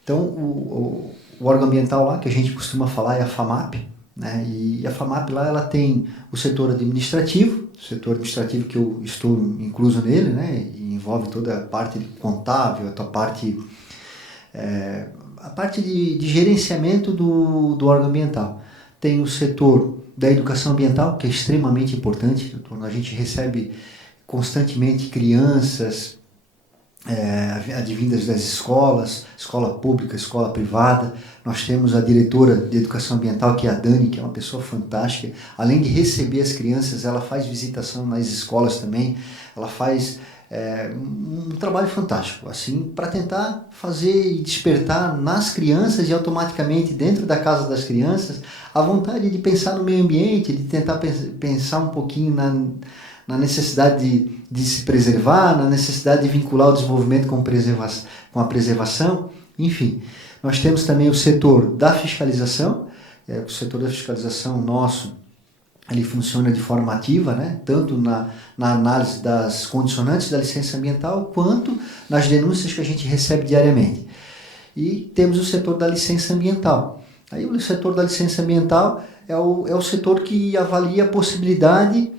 Então, o órgão ambiental lá, que a gente costuma falar, é a FAMAP, né? E a FAMAP lá, ela tem o setor administrativo que eu estou incluso nele, né? E envolve toda a parte contábil, a parte de gerenciamento do órgão ambiental. Tem o setor da educação ambiental, que é extremamente importante. A gente recebe constantemente crianças advindas das escolas, escola pública, escola privada. Nós temos a diretora de educação ambiental, que é a Dani, que é uma pessoa fantástica. Além de receber as crianças, ela faz visitação nas escolas também. Ela faz um trabalho fantástico, assim, para tentar fazer e despertar nas crianças e automaticamente dentro da casa das crianças a vontade de pensar no meio ambiente, de tentar pensar um pouquinho na necessidade de se preservar, na necessidade de vincular o desenvolvimento com a preservação, enfim. Nós temos também o setor da fiscalização, o setor da fiscalização nosso, ele funciona de forma ativa, né? Tanto na análise das condicionantes da licença ambiental, quanto nas denúncias que a gente recebe diariamente. E temos o setor da licença ambiental. Aí o setor da licença ambiental é o setor que avalia a possibilidade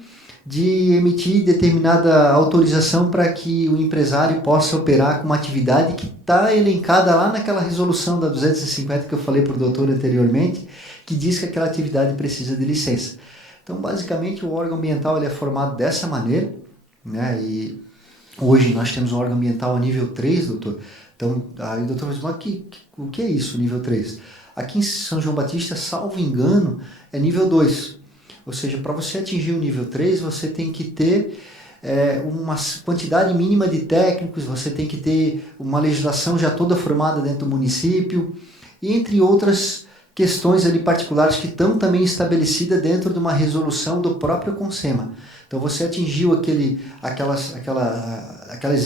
de emitir determinada autorização para que o empresário possa operar com uma atividade que está elencada lá naquela resolução da 250 que eu falei para o doutor anteriormente, que diz que aquela atividade precisa de licença. Então, basicamente, o órgão ambiental ele é formado dessa maneira, né? E hoje nós temos um órgão ambiental a nível 3, doutor. Então, aí o doutor vai dizer, mas o que é isso, nível 3? Aqui em São João Batista, salvo engano, é nível 2. Ou seja, para você atingir o nível 3, você tem que ter uma quantidade mínima de técnicos, você tem que ter uma legislação já toda formada dentro do município, e entre outras questões ali particulares que estão também estabelecidas dentro de uma resolução do próprio CONSEMA. Então, você atingiu aquelas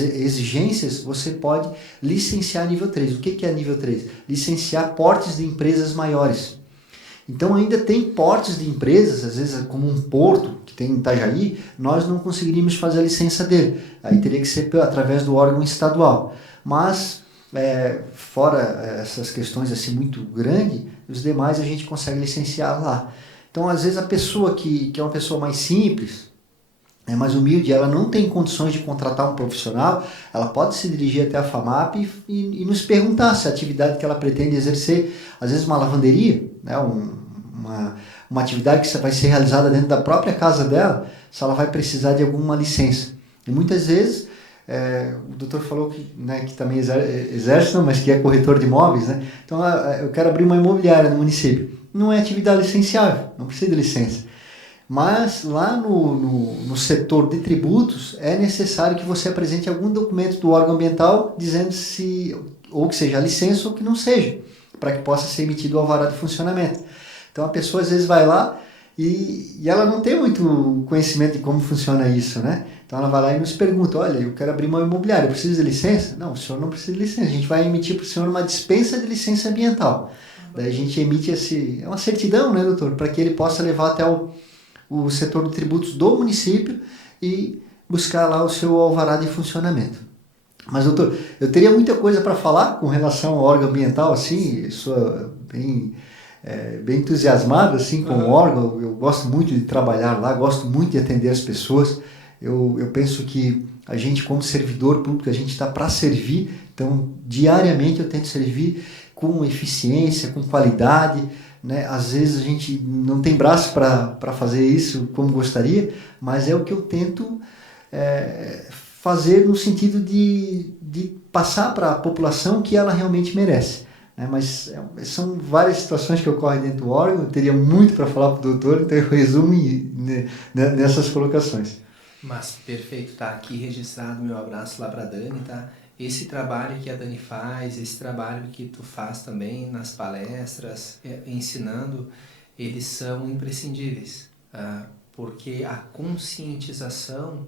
exigências, você pode licenciar nível 3. O que é nível 3? Licenciar portes de empresas maiores. Então, ainda tem portes de empresas, às vezes como um porto que tem em Itajaí, nós não conseguiríamos fazer a licença dele. Aí teria que ser através do órgão estadual. Mas, fora essas questões assim muito grandes, os demais a gente consegue licenciar lá. Então, às vezes, a pessoa que é uma pessoa mais simples, mais humilde, ela não tem condições de contratar um profissional, ela pode se dirigir até a FAMAP e nos perguntar se a atividade que ela pretende exercer, às vezes uma lavanderia, né, uma atividade que vai ser realizada dentro da própria casa dela, se ela vai precisar de alguma licença. E muitas vezes, o doutor falou que, né, que também exerce, não, mas que é corretor de imóveis, né? Então, eu quero abrir uma imobiliária no município. Não é atividade licenciável, não precisa de licença. Mas lá no setor de tributos é necessário que você apresente algum documento do órgão ambiental dizendo se ou que seja a licença ou que não seja, para que possa ser emitido o alvará de funcionamento. Então a pessoa às vezes vai lá e ela não tem muito conhecimento de como funciona isso, né? Então ela vai lá e nos pergunta, olha, eu quero abrir uma imobiliária, precisa de licença? Não, o senhor não precisa de licença, a gente vai emitir para o senhor uma dispensa de licença ambiental. Daí a gente emite uma certidão, né, doutor, para que ele possa levar até o setor de tributos do município e buscar lá o seu alvará de funcionamento. Mas, doutor, eu teria muita coisa para falar com relação ao órgão ambiental, assim, sou bem entusiasmado assim, com o órgão, eu gosto muito de trabalhar lá, gosto muito de atender as pessoas, eu penso que a gente, como servidor público, a gente está para servir, então, diariamente eu tento servir com eficiência, com qualidade, né? Às vezes a gente não tem braço para fazer isso como gostaria, mas é o que eu tento fazer no sentido de passar para a população que ela realmente merece. Né? Mas são várias situações que ocorrem dentro do órgão, eu teria muito para falar para o doutor, então eu resumo nessas colocações. Mas perfeito, tá aqui registrado meu abraço lá para a Dani, tá? Esse trabalho que a Dani faz, esse trabalho que tu faz também nas palestras, ensinando, eles são imprescindíveis, porque a conscientização,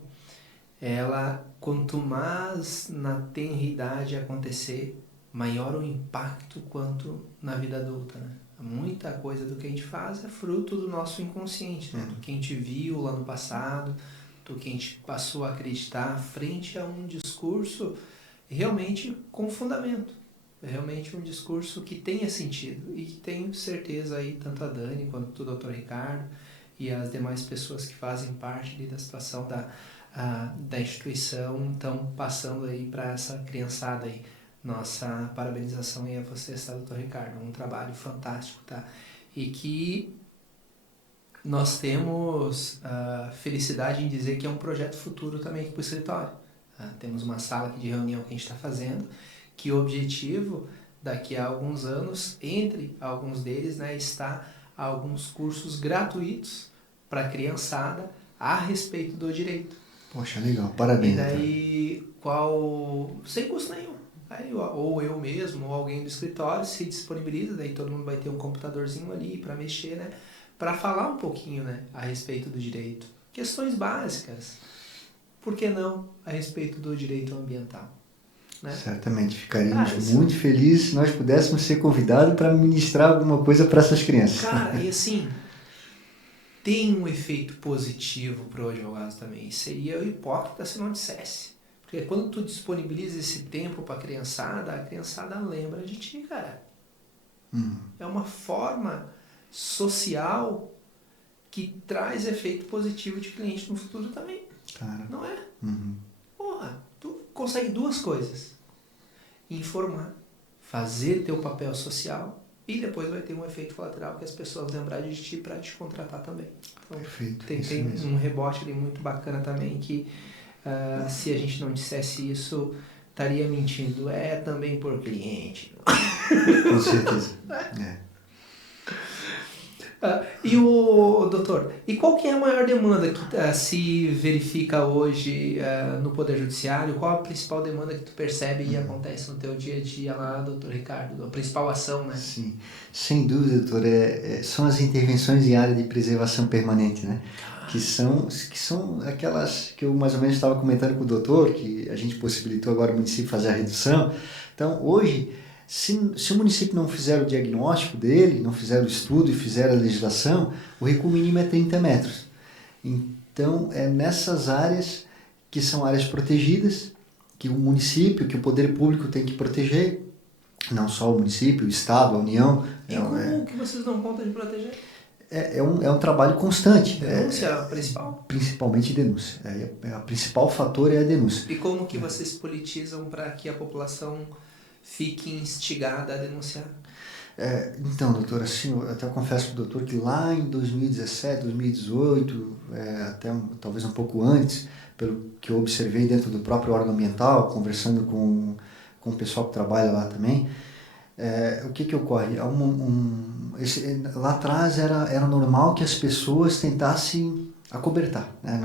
ela, quanto mais na tenridade acontecer, maior o impacto quanto na vida adulta, né? Muita coisa do que a gente faz é fruto do nosso inconsciente, né? Do que a gente viu lá no passado, do que a gente passou a acreditar frente a um discurso realmente com fundamento, realmente um discurso que tenha sentido e que tenho certeza aí tanto a Dani quanto o Dr. Ricardo e as demais pessoas que fazem parte ali da situação da instituição estão passando aí para essa criançada aí. Nossa parabenização aí a vocês, tá, Dr. Ricardo? Um trabalho fantástico, tá? E que nós temos felicidade em dizer que é um projeto futuro também aqui para o escritório. Temos uma sala aqui de reunião que a gente está fazendo, que o objetivo, daqui a alguns anos, entre alguns deles, né, está alguns cursos gratuitos para a criançada a respeito do direito. Poxa, legal. Parabéns, E daí, sem custo nenhum. Aí, ou eu mesmo, ou alguém do escritório se disponibiliza, daí todo mundo vai ter um computadorzinho ali para mexer, né? Para falar um pouquinho, né, a respeito do direito. Questões básicas. Por que não a respeito do direito ambiental? Né? Certamente, ficaríamos muito felizes se nós pudéssemos ser convidados para ministrar alguma coisa para essas crianças. Cara, e assim, tem um efeito positivo para o advogado também. Seria hipócrita se não dissesse. Porque quando tu disponibiliza esse tempo para a criançada lembra de ti, cara. É uma forma social que traz efeito positivo de cliente no futuro também. Cara. Não é? Porra, tu consegue duas coisas. Informar, fazer teu papel social e depois vai ter um efeito colateral que as pessoas lembrarem de ti para te contratar também. Então, perfeito. Tem um rebote ali muito bacana também que se a gente não dissesse isso, estaria mentindo. É também por cliente. Com certeza. E o doutor, e qual que é a maior demanda que se verifica hoje no Poder Judiciário? Qual a principal demanda que tu percebe e acontece no teu dia a dia lá, doutor Ricardo? A principal ação, né? Sim, sem dúvida, doutor. São as intervenções em área de preservação permanente, né? Que são aquelas que eu mais ou menos estava comentando com o doutor, que a gente possibilitou agora o município fazer a redução. Então, hoje, se o município não fizer o diagnóstico dele, não fizer o estudo e fizer a legislação, o recuo mínimo é 30 metros. Então, é nessas áreas que são áreas protegidas, que o município, que o poder público tem que proteger, não só o município, o estado, a União. E como que vocês dão conta de proteger? É um trabalho constante. Denúncia principal? Principalmente denúncia. O principal fator é a denúncia. E como que vocês politizam para que a população fique instigada a denunciar? Então, doutor, assim, eu até confesso para o doutor que lá em 2017, 2018, até talvez um pouco antes, pelo que eu observei dentro do próprio órgão ambiental, conversando com o pessoal que trabalha lá também, o que ocorre? Lá atrás era normal que as pessoas tentassem acobertar, né?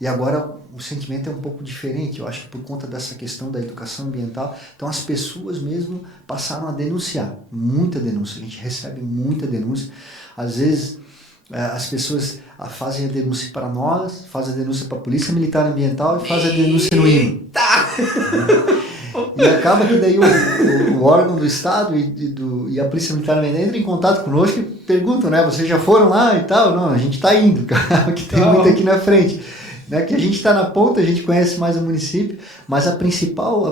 E agora o sentimento é um pouco diferente, eu acho que por conta dessa questão da educação ambiental. Então as pessoas mesmo passaram a denunciar, muita denúncia, a gente recebe muita denúncia. Às vezes as pessoas fazem a denúncia para nós, fazem a denúncia para a Polícia Militar Ambiental e fazem a denúncia no INMA. E acaba que daí o órgão do Estado e a Polícia Militar entra em contato conosco e perguntam, né? Vocês já foram lá e tal? Não, a gente está indo, cara, que tem muito aqui na frente. Né? Que a gente está na ponta, a gente conhece mais o município, mas a principal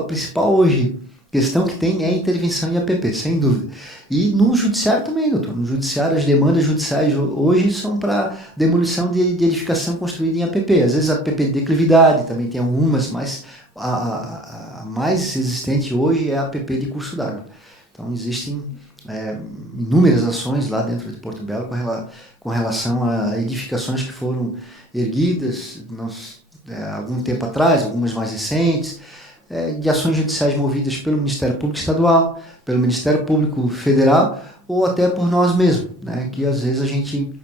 hoje questão que tem é a intervenção em APP, sem dúvida. E no judiciário também, doutor. No judiciário, as demandas judiciais hoje são para demolição de edificação construída em APP. Às vezes a APP de declividade também tem algumas, mas a mais existente hoje é a APP de curso d'água. Então existem inúmeras ações lá dentro de Porto Belo com relação a edificações que foram erguidas algum tempo atrás, algumas mais recentes, de ações judiciais movidas pelo Ministério Público Estadual, pelo Ministério Público Federal ou até por nós mesmos, né? Que às vezes a gente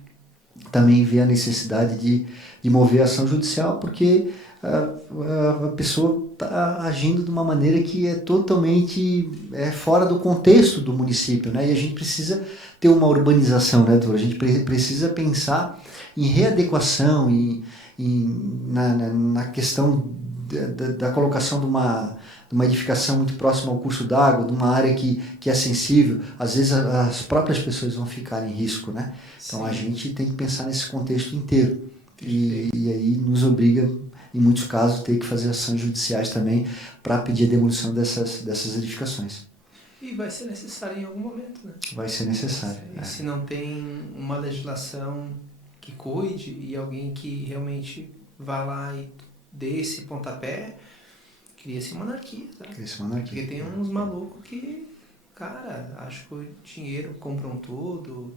também vê a necessidade de mover a ação judicial porque a pessoa está agindo de uma maneira que é totalmente fora do contexto do município, né? E a gente precisa ter uma urbanização, né, doutor? A gente precisa pensar em readequação, na questão da colocação de uma edificação muito próxima ao curso d'água, de uma área que é sensível. Às vezes as próprias pessoas vão ficar em risco, né? Então sim, a gente tem que pensar nesse contexto inteiro. E aí nos obriga, em muitos casos, a ter que fazer ações judiciais também para pedir a demolição dessas edificações. E vai ser necessário em algum momento, né? Vai ser necessário. E se não tem uma legislação que cuide e alguém que realmente vá lá e dê esse pontapé, cria-se uma anarquia, tá? Cria-se uma anarquia. Porque tem uns malucos que, cara, acho que o dinheiro compram tudo,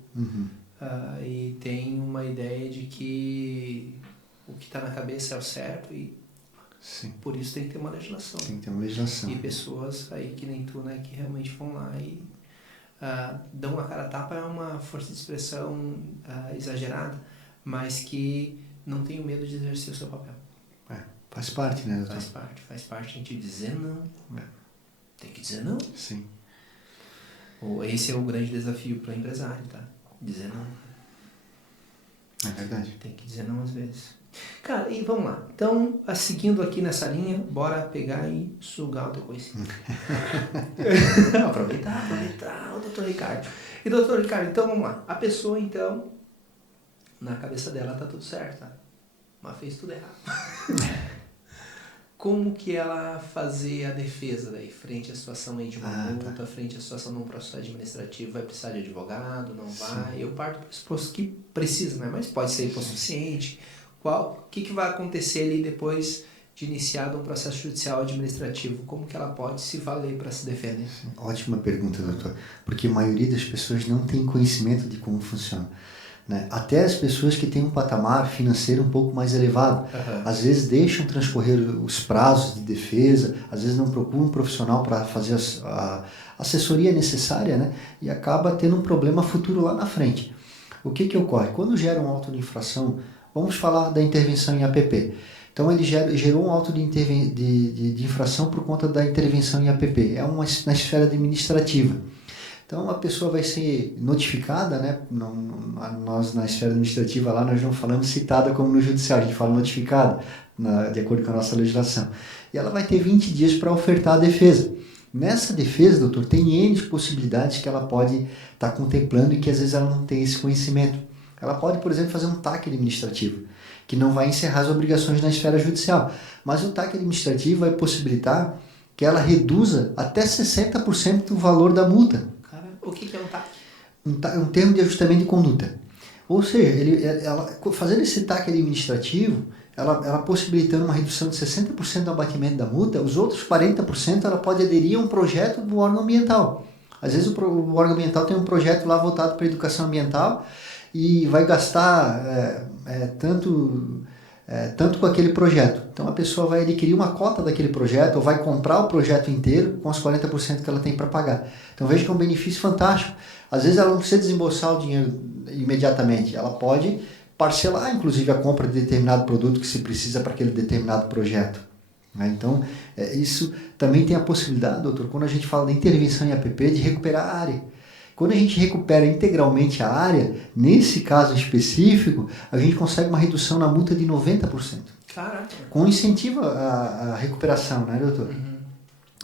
e tem uma ideia de que o que está na cabeça é o certo e Sim. Por isso tem que ter uma legislação. Tem que ter uma legislação. E pessoas aí que nem tu, né, que realmente vão lá e dão uma cara a tapa, é uma força de expressão exagerada, mas que não tem o medo de exercer o seu papel. Faz parte, né, doutor? Faz parte a gente dizer não. Tem que dizer não. Sim. Esse é o grande desafio para o empresário, tá? Dizer não. É verdade. Tem que dizer não às vezes. Cara, e vamos lá. Então, seguindo aqui nessa linha, bora pegar e sugar o teu conhecimento. aproveitar o doutor Ricardo. E doutor Ricardo, então vamos lá. A pessoa, então, na cabeça dela tá tudo certo, tá? Mas fez tudo errado. Como que ela fazer a defesa daí, frente à situação aí de uma multa, frente à situação de um processo administrativo? Vai precisar de advogado, não vai? Eu parto do pressuposto que precisa, né? Mas pode ser hipossuficiente. O que vai acontecer ali depois de iniciado um processo judicial administrativo? Como que ela pode se valer para se defender? Sim. Ótima pergunta, doutor. Porque a maioria das pessoas não tem conhecimento de como funciona. Né? Até as pessoas que têm um patamar financeiro um pouco mais elevado, às vezes deixam transcorrer os prazos de defesa, às vezes não procuram um profissional para fazer a assessoria necessária, né? E acaba tendo um problema futuro lá na frente. O que ocorre? Quando gera um auto de infração, vamos falar da intervenção em APP. Então ele gerou um auto de infração por conta da intervenção em APP, na esfera administrativa. Então a pessoa vai ser notificada, né? Nós na esfera administrativa lá nós não falamos citada como no judiciário, a gente fala notificada, de acordo com a nossa legislação. E ela vai ter 20 dias para ofertar a defesa. Nessa defesa, doutor, tem N possibilidades que ela pode estar contemplando e que às vezes ela não tem esse conhecimento. Ela pode, por exemplo, fazer um TAC administrativo, que não vai encerrar as obrigações na esfera judicial. Mas o TAC administrativo vai possibilitar que ela reduza até 60% do valor da multa. O que é um TAC? Um termo de ajustamento de conduta. Ou seja, ela fazendo esse TAC administrativo, ela possibilitando uma redução de 60% do abatimento da multa, os outros 40% ela pode aderir a um projeto do órgão ambiental. Às vezes o órgão ambiental tem um projeto lá voltado para a educação ambiental e vai gastar tanto com aquele projeto. Então a pessoa vai adquirir uma cota daquele projeto ou vai comprar o projeto inteiro com os 40% que ela tem para pagar. Então veja que é um benefício fantástico. Às vezes ela não precisa desembolsar o dinheiro imediatamente, ela pode parcelar inclusive a compra de determinado produto que se precisa para aquele determinado projeto. Então isso também tem a possibilidade, doutor, quando a gente fala da intervenção em APP, de recuperar a área. Quando a gente recupera integralmente a área, nesse caso específico, a gente consegue uma redução na multa de 90%. Caraca. Com incentivo à recuperação, né, doutor? Uhum.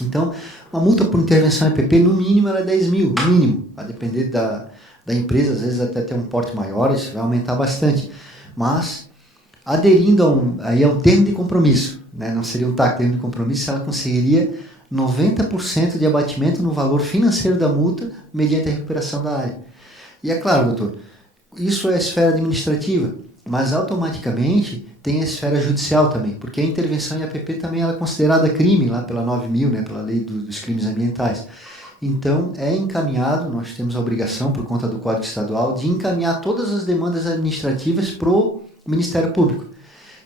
Então, uma multa por intervenção EPP, no mínimo, ela é 10 mil, mínimo. A depender da empresa, às vezes até ter um porte maior, isso vai aumentar bastante. Mas, aderindo a um termo de compromisso, né, não seria um TAC, termo de compromisso, ela conseguiria 90% de abatimento no valor financeiro da multa mediante a recuperação da área. E é claro, doutor, isso é a esfera administrativa, mas automaticamente tem a esfera judicial também, porque a intervenção em APP também ela é considerada crime lá pela 9.000, né, pela lei dos crimes ambientais. Então é encaminhado, nós temos a obrigação por conta do Código Estadual de encaminhar todas as demandas administrativas para o Ministério Público.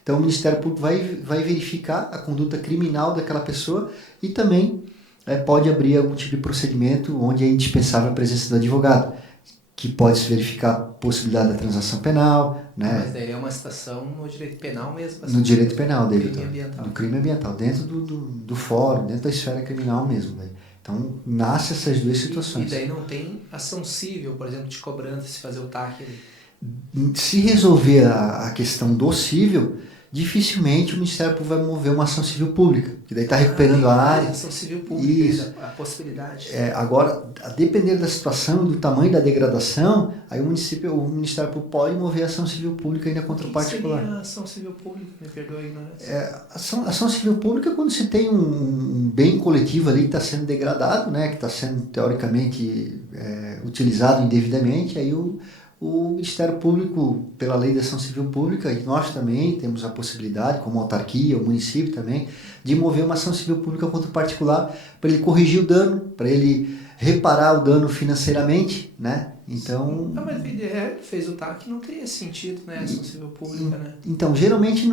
Então o Ministério Público vai verificar a conduta criminal daquela pessoa e também pode abrir algum tipo de procedimento onde é indispensável a presença do advogado, que pode se verificar a possibilidade da transação penal. Né? Mas daí é uma citação no direito penal mesmo? No direito penal dele. Crime ambiental. No crime ambiental, dentro do fórum, dentro da esfera criminal mesmo. Né? Então nasce essas duas situações. E daí não tem ação civil, por exemplo, de cobrança, se fazer o TAC ali? Se resolver a questão do civil, dificilmente o Ministério Público vai mover uma ação civil pública, que daí está recuperando a área. Ação civil pública, a possibilidade. Agora, a depender da situação, do tamanho da degradação, aí o Ministério Público pode mover a ação civil pública ainda contra o particular. O que seria a ação civil pública? Me perdoa a ignorância. Ação civil pública é quando você tem um bem coletivo ali que está sendo degradado, né, que está sendo teoricamente utilizado indevidamente, aí o Ministério Público, pela lei da ação civil pública, e nós também temos a possibilidade, como autarquia, o município também, de mover uma ação civil pública contra o particular para ele corrigir o dano, para ele reparar o dano financeiramente, né? Então... Não, mas ele fez o TAC, não teria sentido, né? Ação civil pública, né? Então, geralmente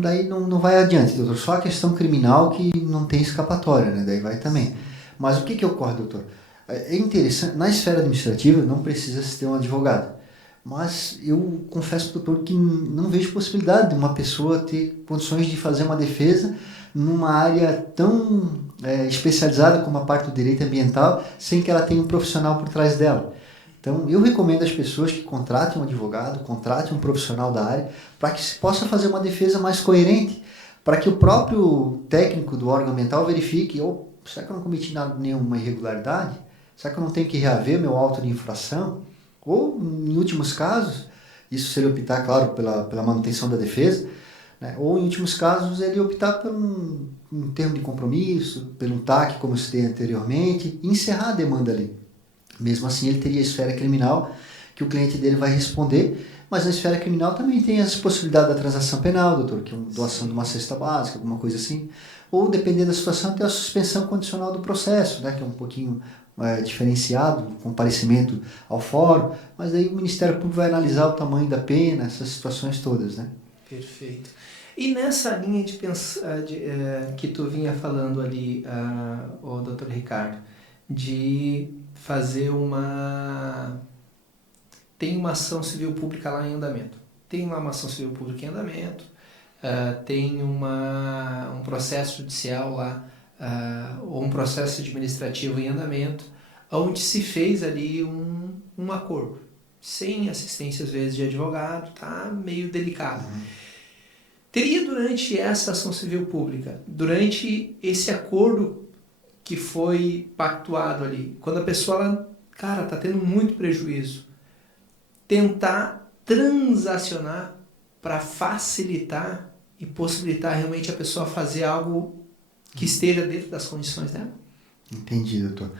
daí não vai adiante, doutor. Só a questão criminal que não tem escapatória, né? Daí vai também. Mas o que ocorre, doutor? É interessante, na esfera administrativa não precisa se ter um advogado. Mas eu confesso, doutor, que não vejo possibilidade de uma pessoa ter condições de fazer uma defesa numa área tão especializada como a parte do direito ambiental, sem que ela tenha um profissional por trás dela. Então, eu recomendo às pessoas que contratem um advogado, contratem um profissional da área, para que se possa fazer uma defesa mais coerente, para que o próprio técnico do órgão ambiental verifique, será que eu não cometi nenhuma irregularidade? Será que eu não tenho que reaver meu auto de infração? Ou, em últimos casos, isso se ele optar, claro, pela manutenção da defesa, né? Ou, em últimos casos, ele optar por um termo de compromisso, pelo TAC, como eu citei anteriormente, e encerrar a demanda ali. Mesmo assim, ele teria a esfera criminal, que o cliente dele vai responder, mas na esfera criminal também tem as possibilidades da transação penal, doutor, que é uma doação de uma cesta básica, alguma coisa assim. Ou, dependendo da situação, tem a suspensão condicional do processo, né, que é um pouquinho diferenciado, comparecimento ao fórum, mas aí o Ministério Público vai analisar o tamanho da pena, essas situações todas, né? Perfeito. E nessa linha de pensar, que tu vinha falando ali, o Dr. Ricardo, de fazer tem uma ação civil pública lá em andamento. Tem uma ação civil pública em andamento, tem um processo judicial lá, ou um processo administrativo em andamento, onde se fez ali um acordo, sem assistência às vezes de advogado, tá meio delicado. Teria durante essa ação civil pública, durante esse acordo que foi pactuado ali, quando a pessoa, tá tendo muito prejuízo, tentar transacionar para facilitar e possibilitar realmente a pessoa fazer algo que esteja dentro das condições dela? Entendi, doutor.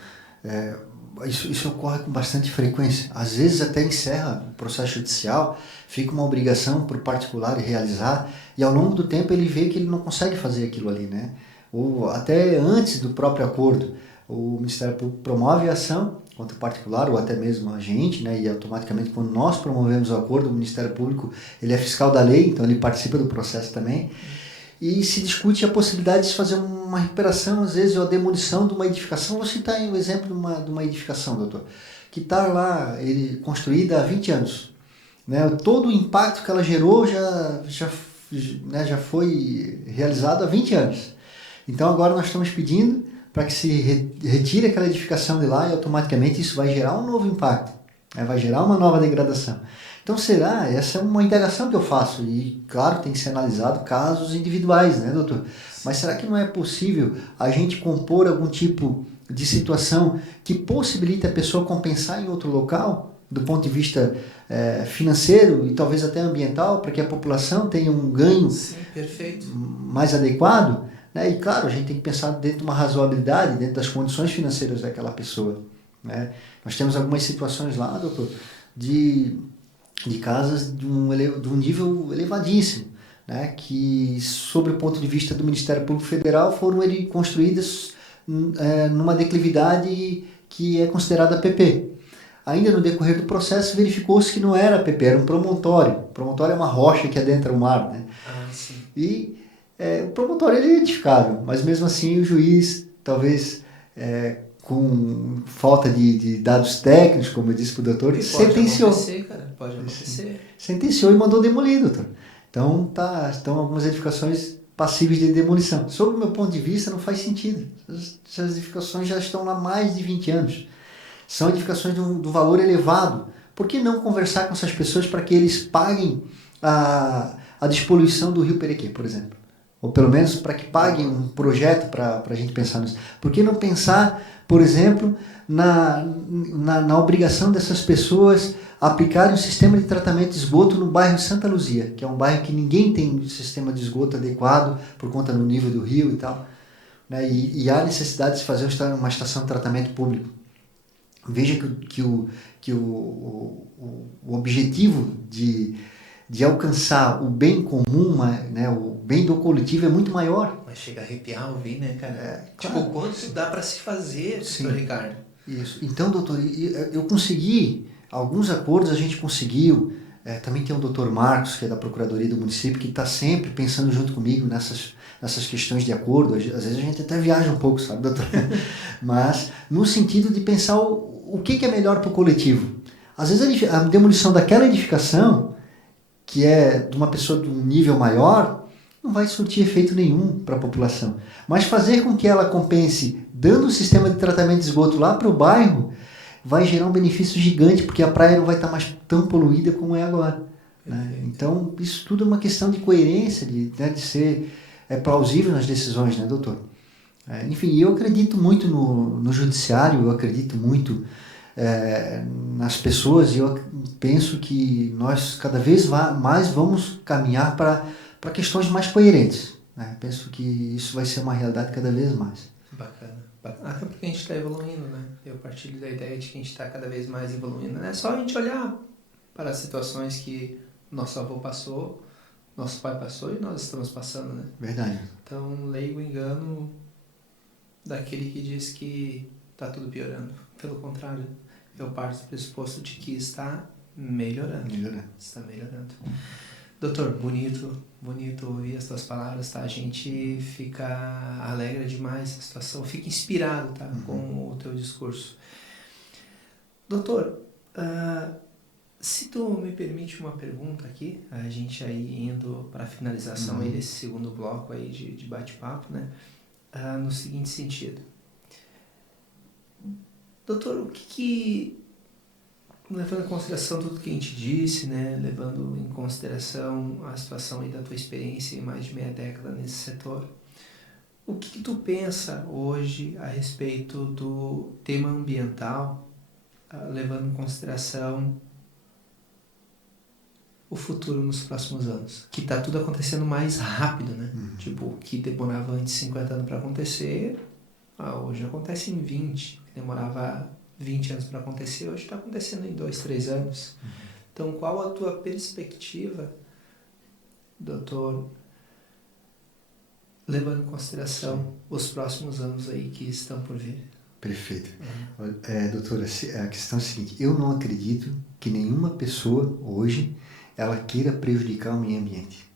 Isso ocorre com bastante frequência. Às vezes até encerra o processo judicial, fica uma obrigação para o particular realizar, e ao longo do tempo ele vê que ele não consegue fazer aquilo ali, né? Ou até antes do próprio acordo, o Ministério Público promove a ação contra o particular ou até mesmo a gente, né? E automaticamente quando nós promovemos o acordo, o Ministério Público ele é fiscal da lei, então ele participa do processo também. E se discute a possibilidade de se fazer uma recuperação, às vezes, ou a demolição de uma edificação. Vou citar aí o exemplo de uma edificação, doutor, que está lá construída há 20 anos. Né? Todo o impacto que ela gerou já foi realizado há 20 anos. Então, agora nós estamos pedindo para que se retire aquela edificação de lá e automaticamente isso vai gerar um novo impacto, né? Vai gerar uma nova degradação. Então, essa é uma indagação que eu faço e, claro, tem que ser analisado casos individuais, né, doutor? Mas será que não é possível a gente compor algum tipo de situação que possibilite a pessoa compensar em outro local, do ponto de vista financeiro e talvez até ambiental, para que a população tenha um ganho mais adequado? Né? E, claro, a gente tem que pensar dentro de uma razoabilidade, dentro das condições financeiras daquela pessoa. Né? Nós temos algumas situações lá, doutor, de casas de um nível elevadíssimo, né, que, sob o ponto de vista do Ministério Público Federal, foram construídas numa declividade que é considerada PP. Ainda no decorrer do processo, verificou-se que não era PP, era um promontório. O promontório é uma rocha que adentra o mar. Né? Sim. E o promontório ele é edificável, mas mesmo assim o juiz, talvez... com falta de dados técnicos, como eu disse para o doutor, sentenciou. Pode acontecer. Sentenciou e mandou demolir, doutor. Então, estão algumas edificações passíveis de demolição. Sob o meu ponto de vista, não faz sentido. Essas edificações já estão lá há mais de 20 anos. São edificações do valor elevado. Por que não conversar com essas pessoas para que eles paguem a despoluição do Rio Perequê, por exemplo? Ou pelo menos para que paguem um projeto para a gente pensar nisso. Por que não pensar, por exemplo, na obrigação dessas pessoas aplicarem um sistema de tratamento de esgoto no bairro Santa Luzia, que é um bairro que ninguém tem um sistema de esgoto adequado por conta do nível do rio e tal. Né? E há necessidade de fazer uma estação de tratamento público. Veja que o objetivo de alcançar o bem comum, né, o bem do coletivo é muito maior. Mas chega a arrepiar ouvir, né, cara? Claro. Quanto dá para se fazer, doutor Ricardo? Isso. Então, doutor, eu consegui alguns acordos a gente conseguiu. Também tem o Dr. Marcos, que é da Procuradoria do Município, que está sempre pensando junto comigo nessas questões de acordo. Às vezes a gente até viaja um pouco, sabe, doutor? Mas no sentido de pensar o que é melhor para o coletivo. Às vezes a demolição daquela edificação, que é de uma pessoa de um nível maior, não vai surtir efeito nenhum para a população. Mas fazer com que ela compense, dando um sistema de tratamento de esgoto lá para o bairro, vai gerar um benefício gigante, porque a praia não vai estar mais tão poluída como é agora. Né? Então, isso tudo é uma questão de coerência, de ser plausível nas decisões, né, doutor? Enfim, eu acredito muito no judiciário, eu acredito muito nas pessoas, e eu penso que nós cada vez mais vamos caminhar para questões mais coerentes. Né? Penso que isso vai ser uma realidade cada vez mais. Bacana. Até porque a gente está evoluindo, né? Eu partilho da ideia de que a gente está cada vez mais evoluindo. Não é só a gente olhar para as situações que nosso avô passou, nosso pai passou e nós estamos passando, né? Verdade. Então, leigo engano daquele que diz que está tudo piorando. Pelo contrário, eu parto do pressuposto de que está melhorando. Está melhorando. Doutor, bonito ouvir as tuas palavras, tá? A gente fica alegre demais a situação, fica inspirado, tá? Com o teu discurso. Doutor, se tu me permite uma pergunta aqui, a gente aí indo para a finalização aí desse segundo bloco aí de bate-papo, né? No seguinte sentido. Doutor, o que levando em consideração tudo que a gente disse, né, levando em consideração a situação aí da tua experiência em mais de meia década nesse setor, o que tu pensa hoje a respeito do tema ambiental, levando em consideração o futuro nos próximos anos? Que está tudo acontecendo mais rápido, né? Tipo, o que demorava antes 50 anos para acontecer, hoje acontece em 20, que demorava 20 anos para acontecer, hoje está acontecendo em 2, 3 anos. Então, qual a tua perspectiva, doutor, levando em consideração os próximos anos aí que estão por vir? Perfeito. Doutora, a questão é a seguinte, eu não acredito que nenhuma pessoa hoje ela queira prejudicar o meio ambiente.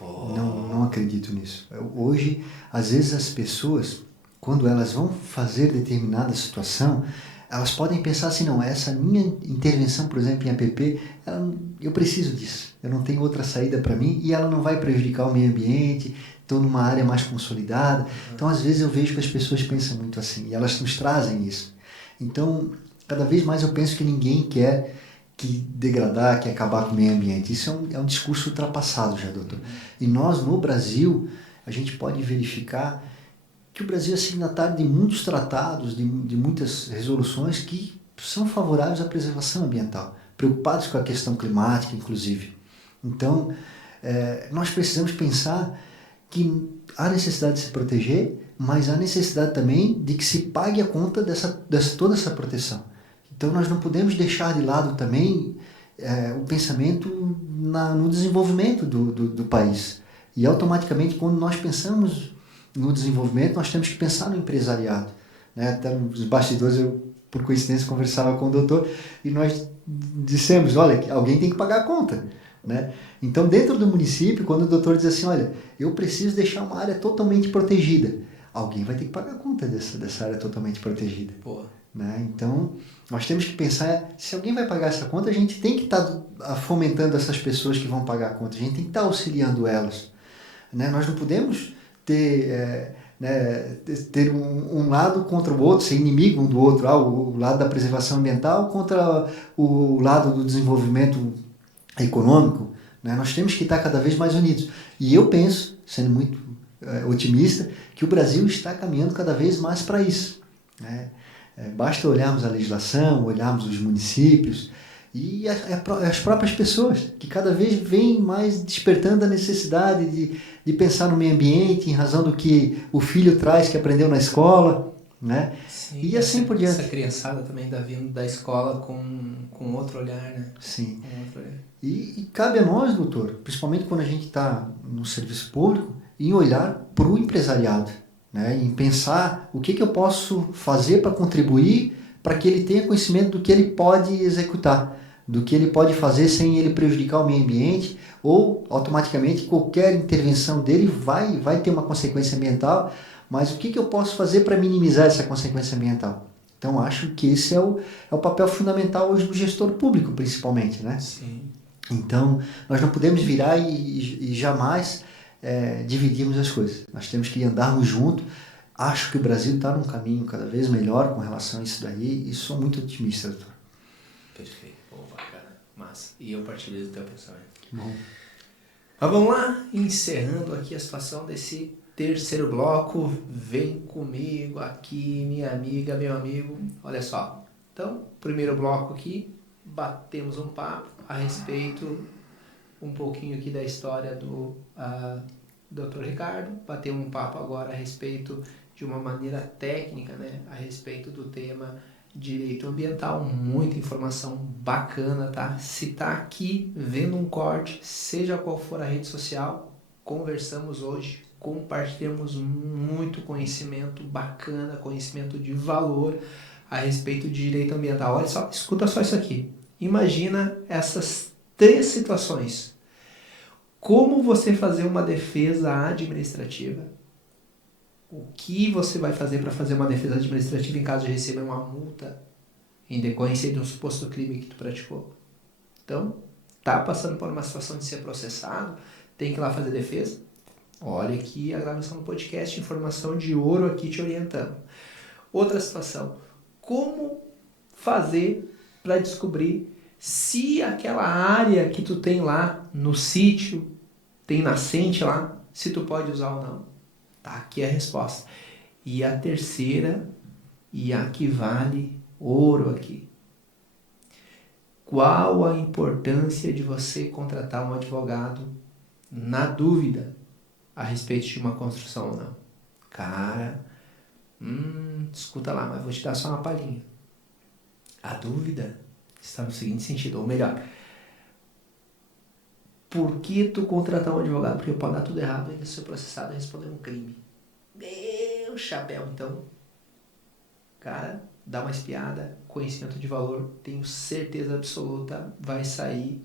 Não acredito nisso. Hoje, às vezes as pessoas, quando elas vão fazer determinada situação, elas podem pensar assim, não, essa minha intervenção, por exemplo, em APP, eu preciso disso, eu não tenho outra saída para mim e ela não vai prejudicar o meio ambiente, estou numa área mais consolidada. Então, às vezes eu vejo que as pessoas pensam muito assim e elas nos trazem isso. Então, cada vez mais eu penso que ninguém quer degradar, quer acabar com o meio ambiente. Isso é um discurso ultrapassado já, doutor. E nós, no Brasil, a gente pode verificar que o Brasil é signatário de muitos tratados, de muitas resoluções que são favoráveis à preservação ambiental, preocupados com a questão climática, inclusive. Então, nós precisamos pensar que há necessidade de se proteger, mas há necessidade também de que se pague a conta toda essa proteção. Então, nós não podemos deixar de lado também o pensamento no desenvolvimento do país. E, automaticamente, quando nós pensamos no desenvolvimento, nós temos que pensar no empresariado. Né? Até nos bastidores, eu, por coincidência, conversava com o doutor e nós dissemos, olha, alguém tem que pagar a conta. Né? Então, dentro do município, quando o doutor diz assim, olha, eu preciso deixar uma área totalmente protegida, alguém vai ter que pagar a conta dessa área totalmente protegida. Né? Então, nós temos que pensar, se alguém vai pagar essa conta, a gente tem que estar fomentando essas pessoas que vão pagar a conta, a gente tem que estar auxiliando elas. Né? Nós não podemos ter um lado contra o outro, ser inimigo um do outro, o lado da preservação ambiental contra o lado do desenvolvimento econômico. Né? Nós temos que estar cada vez mais unidos. E eu penso, sendo muito otimista, que o Brasil está caminhando cada vez mais para isso. Né? Basta olharmos a legislação, olharmos os municípios e as próprias pessoas, que cada vez vêm mais despertando a necessidade de pensar no meio ambiente, em razão do que o filho traz, que aprendeu na escola, né? Sim, e assim por diante. Essa criançada também está vindo da escola com outro olhar, né? Sim. Com outro olhar. E cabe a nós, doutor, principalmente quando a gente está no serviço público, em olhar para o empresariado, né? Em pensar o que eu posso fazer para contribuir para que ele tenha conhecimento do que ele pode executar, do que ele pode fazer sem ele prejudicar o meio ambiente, ou automaticamente qualquer intervenção dele vai ter uma consequência ambiental, mas o que eu posso fazer para minimizar essa consequência ambiental? Então, acho que esse é o papel fundamental hoje do gestor público, principalmente, né? Sim. Então, nós não podemos virar e jamais dividirmos as coisas. Nós temos que andarmos juntos. Acho que o Brasil está num caminho cada vez melhor com relação a isso daí e sou muito otimista, doutor. Perfeito. Bom, bacana. Massa. E eu partilho do teu pensamento. Bom. Mas vamos lá, encerrando aqui a situação desse terceiro bloco. Vem comigo aqui, minha amiga, meu amigo. Olha só. Então, primeiro bloco aqui, batemos um papo a respeito um pouquinho aqui da história do Dr. Ricardo. Batemos um papo agora a respeito de uma maneira técnica, né? A respeito do tema direito ambiental. Muita informação bacana, tá? Se tá aqui vendo um corte, seja qual for a rede social, conversamos hoje, compartilhamos muito conhecimento bacana, conhecimento de valor a respeito de direito ambiental. Olha só, escuta só isso aqui. Imagina essas 3 situações. Como você fazer uma defesa administrativa? O que você vai fazer para fazer uma defesa administrativa em caso de receber uma multa em decorrência de um suposto crime que tu praticou? Então, tá passando por uma situação de ser processado, tem que ir lá fazer defesa? Olha aqui a gravação do podcast, informação de ouro aqui te orientando. Outra situação, como fazer para descobrir se aquela área que tu tem lá no sítio, tem nascente lá, se tu pode usar ou não. Tá aqui a resposta. E a terceira, e a que vale ouro aqui. Qual a importância de você contratar um advogado na dúvida a respeito de uma construção ou não? Cara, escuta lá, mas vou te dar só uma palhinha. A dúvida está no seguinte sentido, ou melhor, por que tu contratar um advogado? Porque pode dar tudo errado e ainda ser processado e responder um crime. Meu chapéu, então. Cara, dá uma espiada, conhecimento de valor, tenho certeza absoluta, vai sair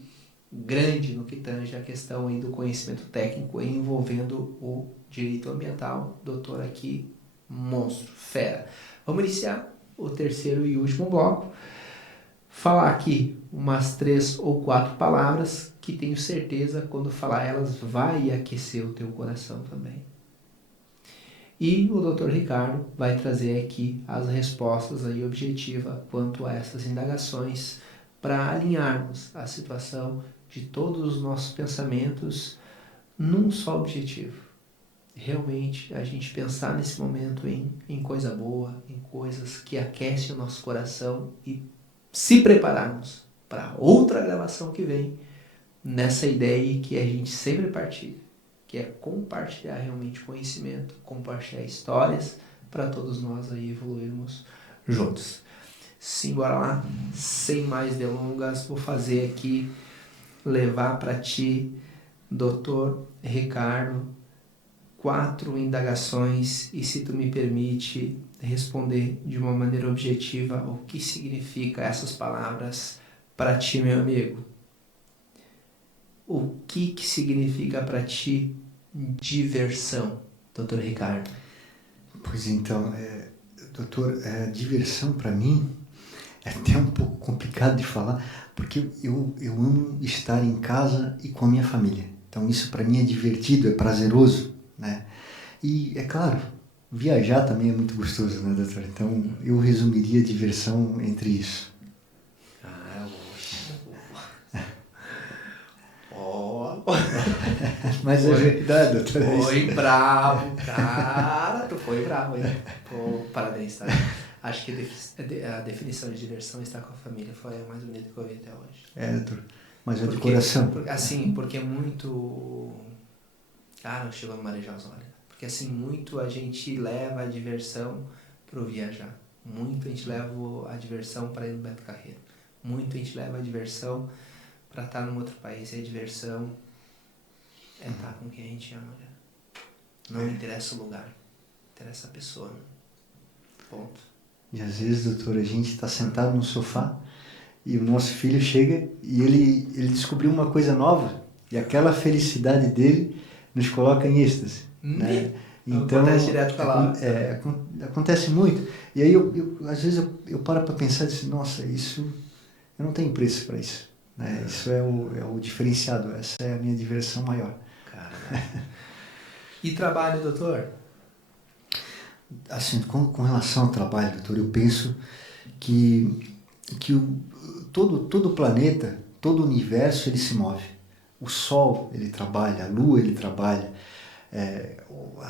grande no que tange a questão aí do conhecimento técnico envolvendo o direito ambiental. Doutor aqui, monstro, fera. Vamos iniciar o terceiro e último bloco. Falar aqui umas 3 ou 4 palavras que tenho certeza, quando falar elas, vai aquecer o teu coração também. E o Dr. Ricardo vai trazer aqui as respostas aí objetivas quanto a essas indagações para alinharmos a situação de todos os nossos pensamentos num só objetivo. Realmente a gente pensar nesse momento em coisa boa, em coisas que aquecem o nosso coração e se prepararmos para outra gravação que vem nessa ideia que a gente sempre partilha, que é compartilhar realmente conhecimento, compartilhar histórias para todos nós aí evoluirmos juntos. Simbora lá, sem mais delongas, vou fazer aqui, levar para ti, Dr. Ricardo, 4 indagações e, se tu me permite, responder de uma maneira objetiva o que significa essas palavras para ti, meu amigo. O que significa para ti diversão, Dr. Ricardo? Pois então, doutor, diversão para mim é até um pouco complicado de falar, porque eu amo estar em casa e com a minha família. Então isso para mim é divertido, é prazeroso, né? E é claro, viajar também é muito gostoso, né, doutor? Então eu resumiria a diversão entre isso. Mas é verdade, doutor. Foi bravo, cara. Tu foi bravo, hein? Pô, parabéns, tá? Acho que a definição de diversão estar com a família foi a mais bonita que eu vi até hoje. Doutor. Mas é de coração. Porque é muito... Ah, não chegou a marejar os olhos. Porque assim, muito a gente leva a diversão pro viajar. Muito a gente leva a diversão para ir no Beto Carreiro. Muito a gente leva a diversão para estar num outro país. E a diversão é estar com quem a gente ama. Não interessa o lugar. Interessa a pessoa. Né? Ponto. E às vezes, doutor, a gente está sentado no sofá e o nosso filho chega e ele descobriu uma coisa nova e aquela felicidade dele nos coloca em êxtase, né? Então, acontece direto com ela. acontece muito. E aí, às vezes, eu paro para pensar e digo, nossa, isso, eu não tenho preço para isso. Né? Isso é o diferenciado, essa é a minha diversão maior. Caramba. E trabalho, doutor? Assim, com relação ao trabalho, doutor, eu penso que todo o planeta, todo o universo, ele se move. O Sol, ele trabalha, a Lua, ele trabalha,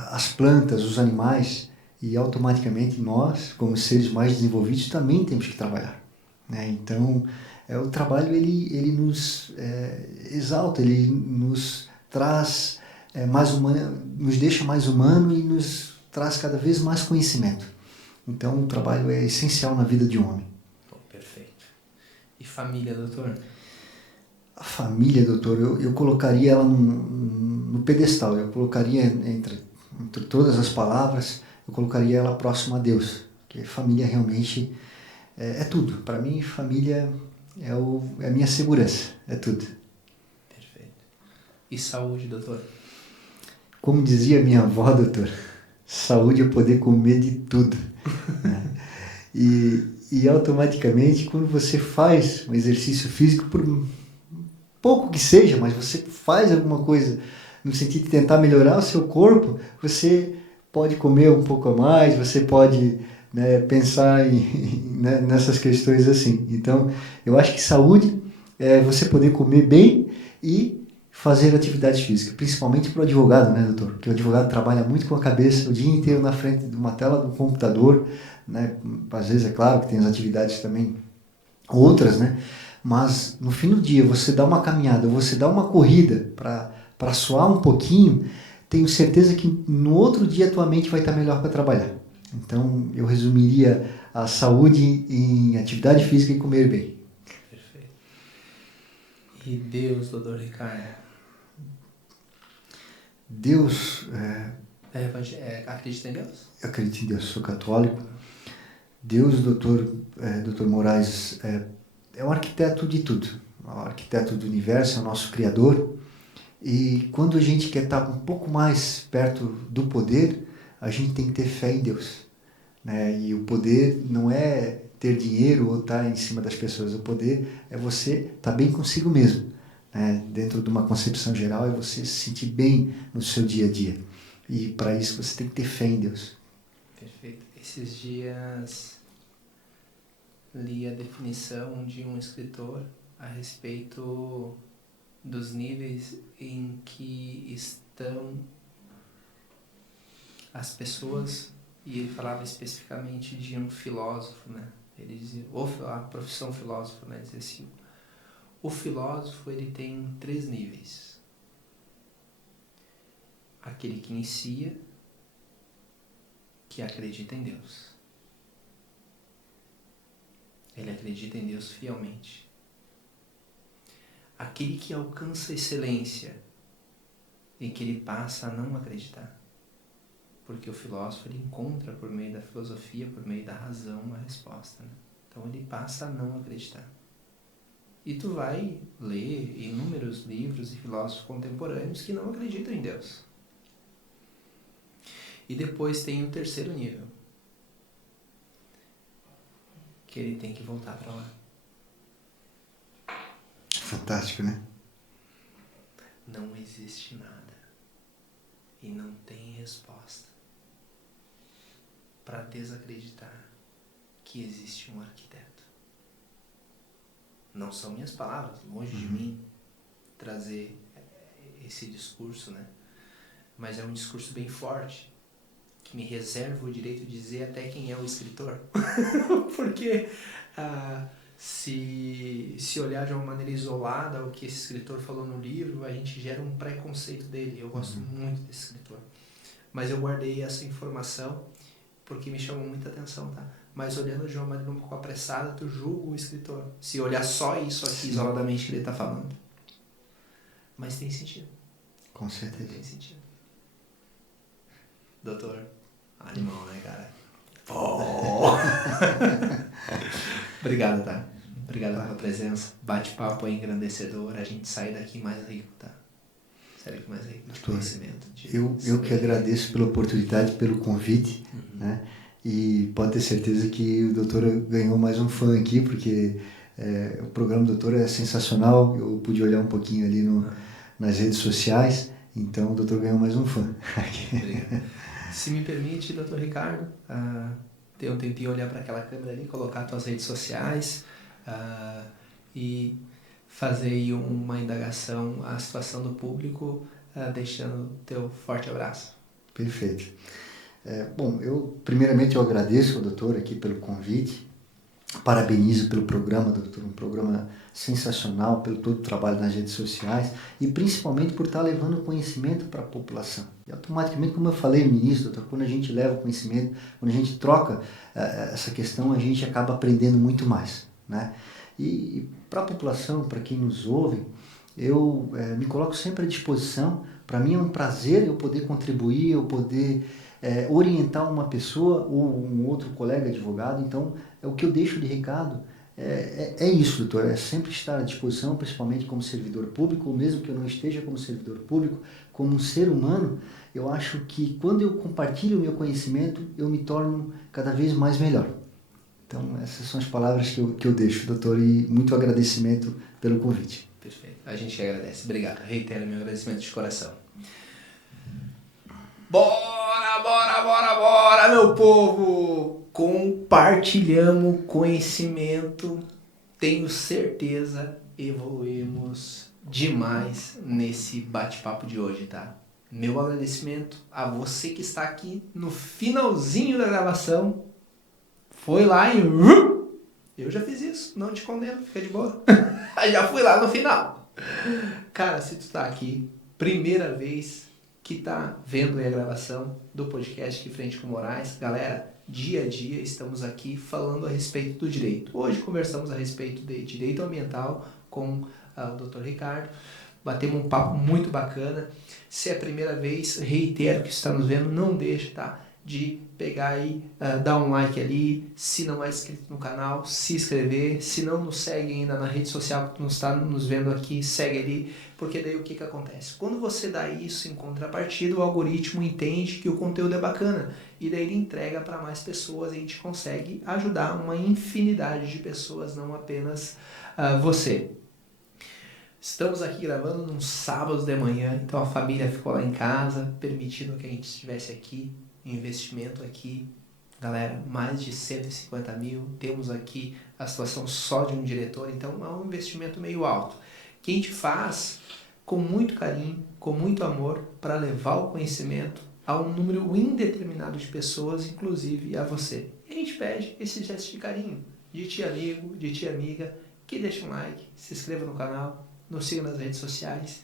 as plantas, os animais, e automaticamente nós, como seres mais desenvolvidos, também temos que trabalhar. Né? Então, o trabalho, ele nos exalta, ele nos traz mais humano, nos deixa mais humano e nos traz cada vez mais conhecimento. Então, o trabalho é essencial na vida de um homem. Perfeito. E família, doutor? A família, doutor, eu colocaria ela no pedestal, eu colocaria entre todas as palavras, eu colocaria ela próxima a Deus, porque família realmente é tudo. Para mim, família é a minha segurança, é tudo. Perfeito. E saúde, doutor? Como dizia minha avó, doutor, saúde é poder comer de tudo. Né? E automaticamente, quando você faz um exercício físico, por pouco que seja, mas você faz alguma coisa no sentido de tentar melhorar o seu corpo, você pode comer um pouco a mais, você pode, né, pensar nessas questões assim. Então, eu acho que saúde é você poder comer bem e fazer atividade física, principalmente para o advogado, né, doutor? Porque o advogado trabalha muito com a cabeça o dia inteiro na frente de uma tela do computador, né? Às vezes, é claro que tem as atividades também outras, né? Mas no fim do dia, você dá uma caminhada, você dá uma corrida para suar um pouquinho, tenho certeza que no outro dia a tua mente vai estar melhor para trabalhar. Então, eu resumiria a saúde em atividade física e comer bem. Perfeito. E Deus, doutor Ricardo? Deus, acredita em Deus? eu acredito em Deus, sou católico. Deus, doutor Moraes, é o arquiteto de tudo. É o arquiteto do universo, é o nosso Criador. E quando a gente quer estar um pouco mais perto do poder, a gente tem que ter fé em Deus. Né? E o poder não é ter dinheiro ou estar em cima das pessoas. O poder é você estar bem consigo mesmo. Né? Dentro de uma concepção geral, é você se sentir bem no seu dia a dia. E para isso você tem que ter fé em Deus. Perfeito. Esses dias li a definição de um escritor a respeito dos níveis em que estão as pessoas, e ele falava especificamente de um filósofo, né? Ele dizia, a profissão filósofo, né? Dizia assim, o filósofo, ele tem 3 níveis. Aquele que inicia, que acredita em Deus. Ele acredita em Deus fielmente. Aquele que alcança a excelência e que ele passa a não acreditar. Porque o filósofo, ele encontra por meio da filosofia, por meio da razão, uma resposta. Né? Então ele passa a não acreditar. E tu vai ler inúmeros livros de filósofos contemporâneos que não acreditam em Deus. E depois tem o 3º nível, que ele tem que voltar para lá. Fantástico, né? Não existe nada e não tem resposta para desacreditar que existe um arquiteto. Não são minhas palavras, longe de mim trazer esse discurso, né? Mas é um discurso bem forte, que me reserva o direito de dizer até quem é o escritor. Porque se olhar de uma maneira isolada o que esse escritor falou no livro, a gente gera um preconceito dele. Eu gosto muito desse escritor. Mas eu guardei essa informação porque me chamou muita atenção, tá? Mas olhando de uma maneira um pouco apressada, tu julga o escritor. Se olhar só isso aqui, sim, isoladamente que ele está falando. Mas tem sentido. Com certeza. Tem sentido. Doutor, animal, né, cara? Pô. Obrigado, tá? Obrigado pela presença. Bate-papo aí engrandecedor. A gente sai daqui mais rico, tá? Sai daqui mais rico de conhecimento. Eu que agradeço pela oportunidade, pelo convite, né? E pode ter certeza que o doutor ganhou mais um fã aqui, porque o programa do doutor é sensacional. Eu pude olhar um pouquinho ali nas redes sociais, então o doutor ganhou mais um fã. Obrigado. Se me permite, doutor Ricardo, ter um tempinho, olhar para aquela câmera ali, colocar suas redes sociais e fazer aí uma indagação à situação do público, deixando teu forte abraço. Perfeito. Bom, primeiramente eu agradeço ao doutor aqui pelo convite, parabenizo pelo programa, doutor, um programa sensacional, pelo todo o trabalho nas redes sociais e principalmente por estar levando conhecimento para a população. E automaticamente, como eu falei no início, doutor, quando a gente leva conhecimento, quando a gente troca essa questão, a gente acaba aprendendo muito mais, né? E para a população, para quem nos ouve, eu me coloco sempre à disposição. Para mim é um prazer eu poder contribuir, eu poder orientar uma pessoa ou um outro colega advogado. Então, o que eu deixo de recado é isso, doutor, é sempre estar à disposição, principalmente como servidor público, ou mesmo que eu não esteja como servidor público, como um ser humano. Eu acho que quando eu compartilho o meu conhecimento, eu me torno cada vez mais melhor. Então, essas são as palavras que eu deixo, doutor, e muito agradecimento pelo convite. Perfeito. A gente agradece. Obrigado. Reitero meu agradecimento de coração. Bora, meu povo! Compartilhamos conhecimento. Tenho certeza evoluímos demais nesse bate-papo de hoje, tá? Meu agradecimento a você que está aqui no finalzinho da gravação. Foi lá e... Eu já fiz isso, não te condeno, fica de boa. Já fui lá no final. Cara, se tu tá aqui, primeira vez que tá vendo aí a gravação do podcast Aqui Frente com Moraes, galera, dia a dia estamos aqui falando a respeito do direito. Hoje conversamos a respeito de direito ambiental com o Dr. Ricardo. Batemos um papo muito bacana. Se é a primeira vez, reitero que está nos vendo, não deixe, tá? De pegar aí, dar um like ali, se não é inscrito no canal, se inscrever, se não nos segue ainda na rede social que tu não está nos vendo aqui, segue ali, porque daí o que acontece? Quando você dá isso em contrapartida, o algoritmo entende que o conteúdo é bacana, e daí ele entrega para mais pessoas, e a gente consegue ajudar uma infinidade de pessoas, não apenas você. Estamos aqui gravando num sábado de manhã, então a família ficou lá em casa, permitindo que a gente estivesse aqui. Investimento aqui, galera, mais de 150 mil. Temos aqui a situação só de um diretor, então é um investimento meio alto, que a gente faz com muito carinho, com muito amor, para levar o conhecimento a um número indeterminado de pessoas, inclusive a você. E a gente pede esse gesto de carinho, de ti amigo, de ti amiga, que deixa um like, se inscreva no canal, nos siga nas redes sociais,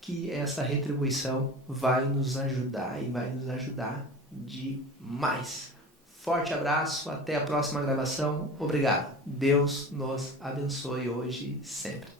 que essa retribuição vai nos ajudar e vai nos ajudar demais. Forte abraço, até a próxima gravação. Obrigado. Deus nos abençoe hoje e sempre.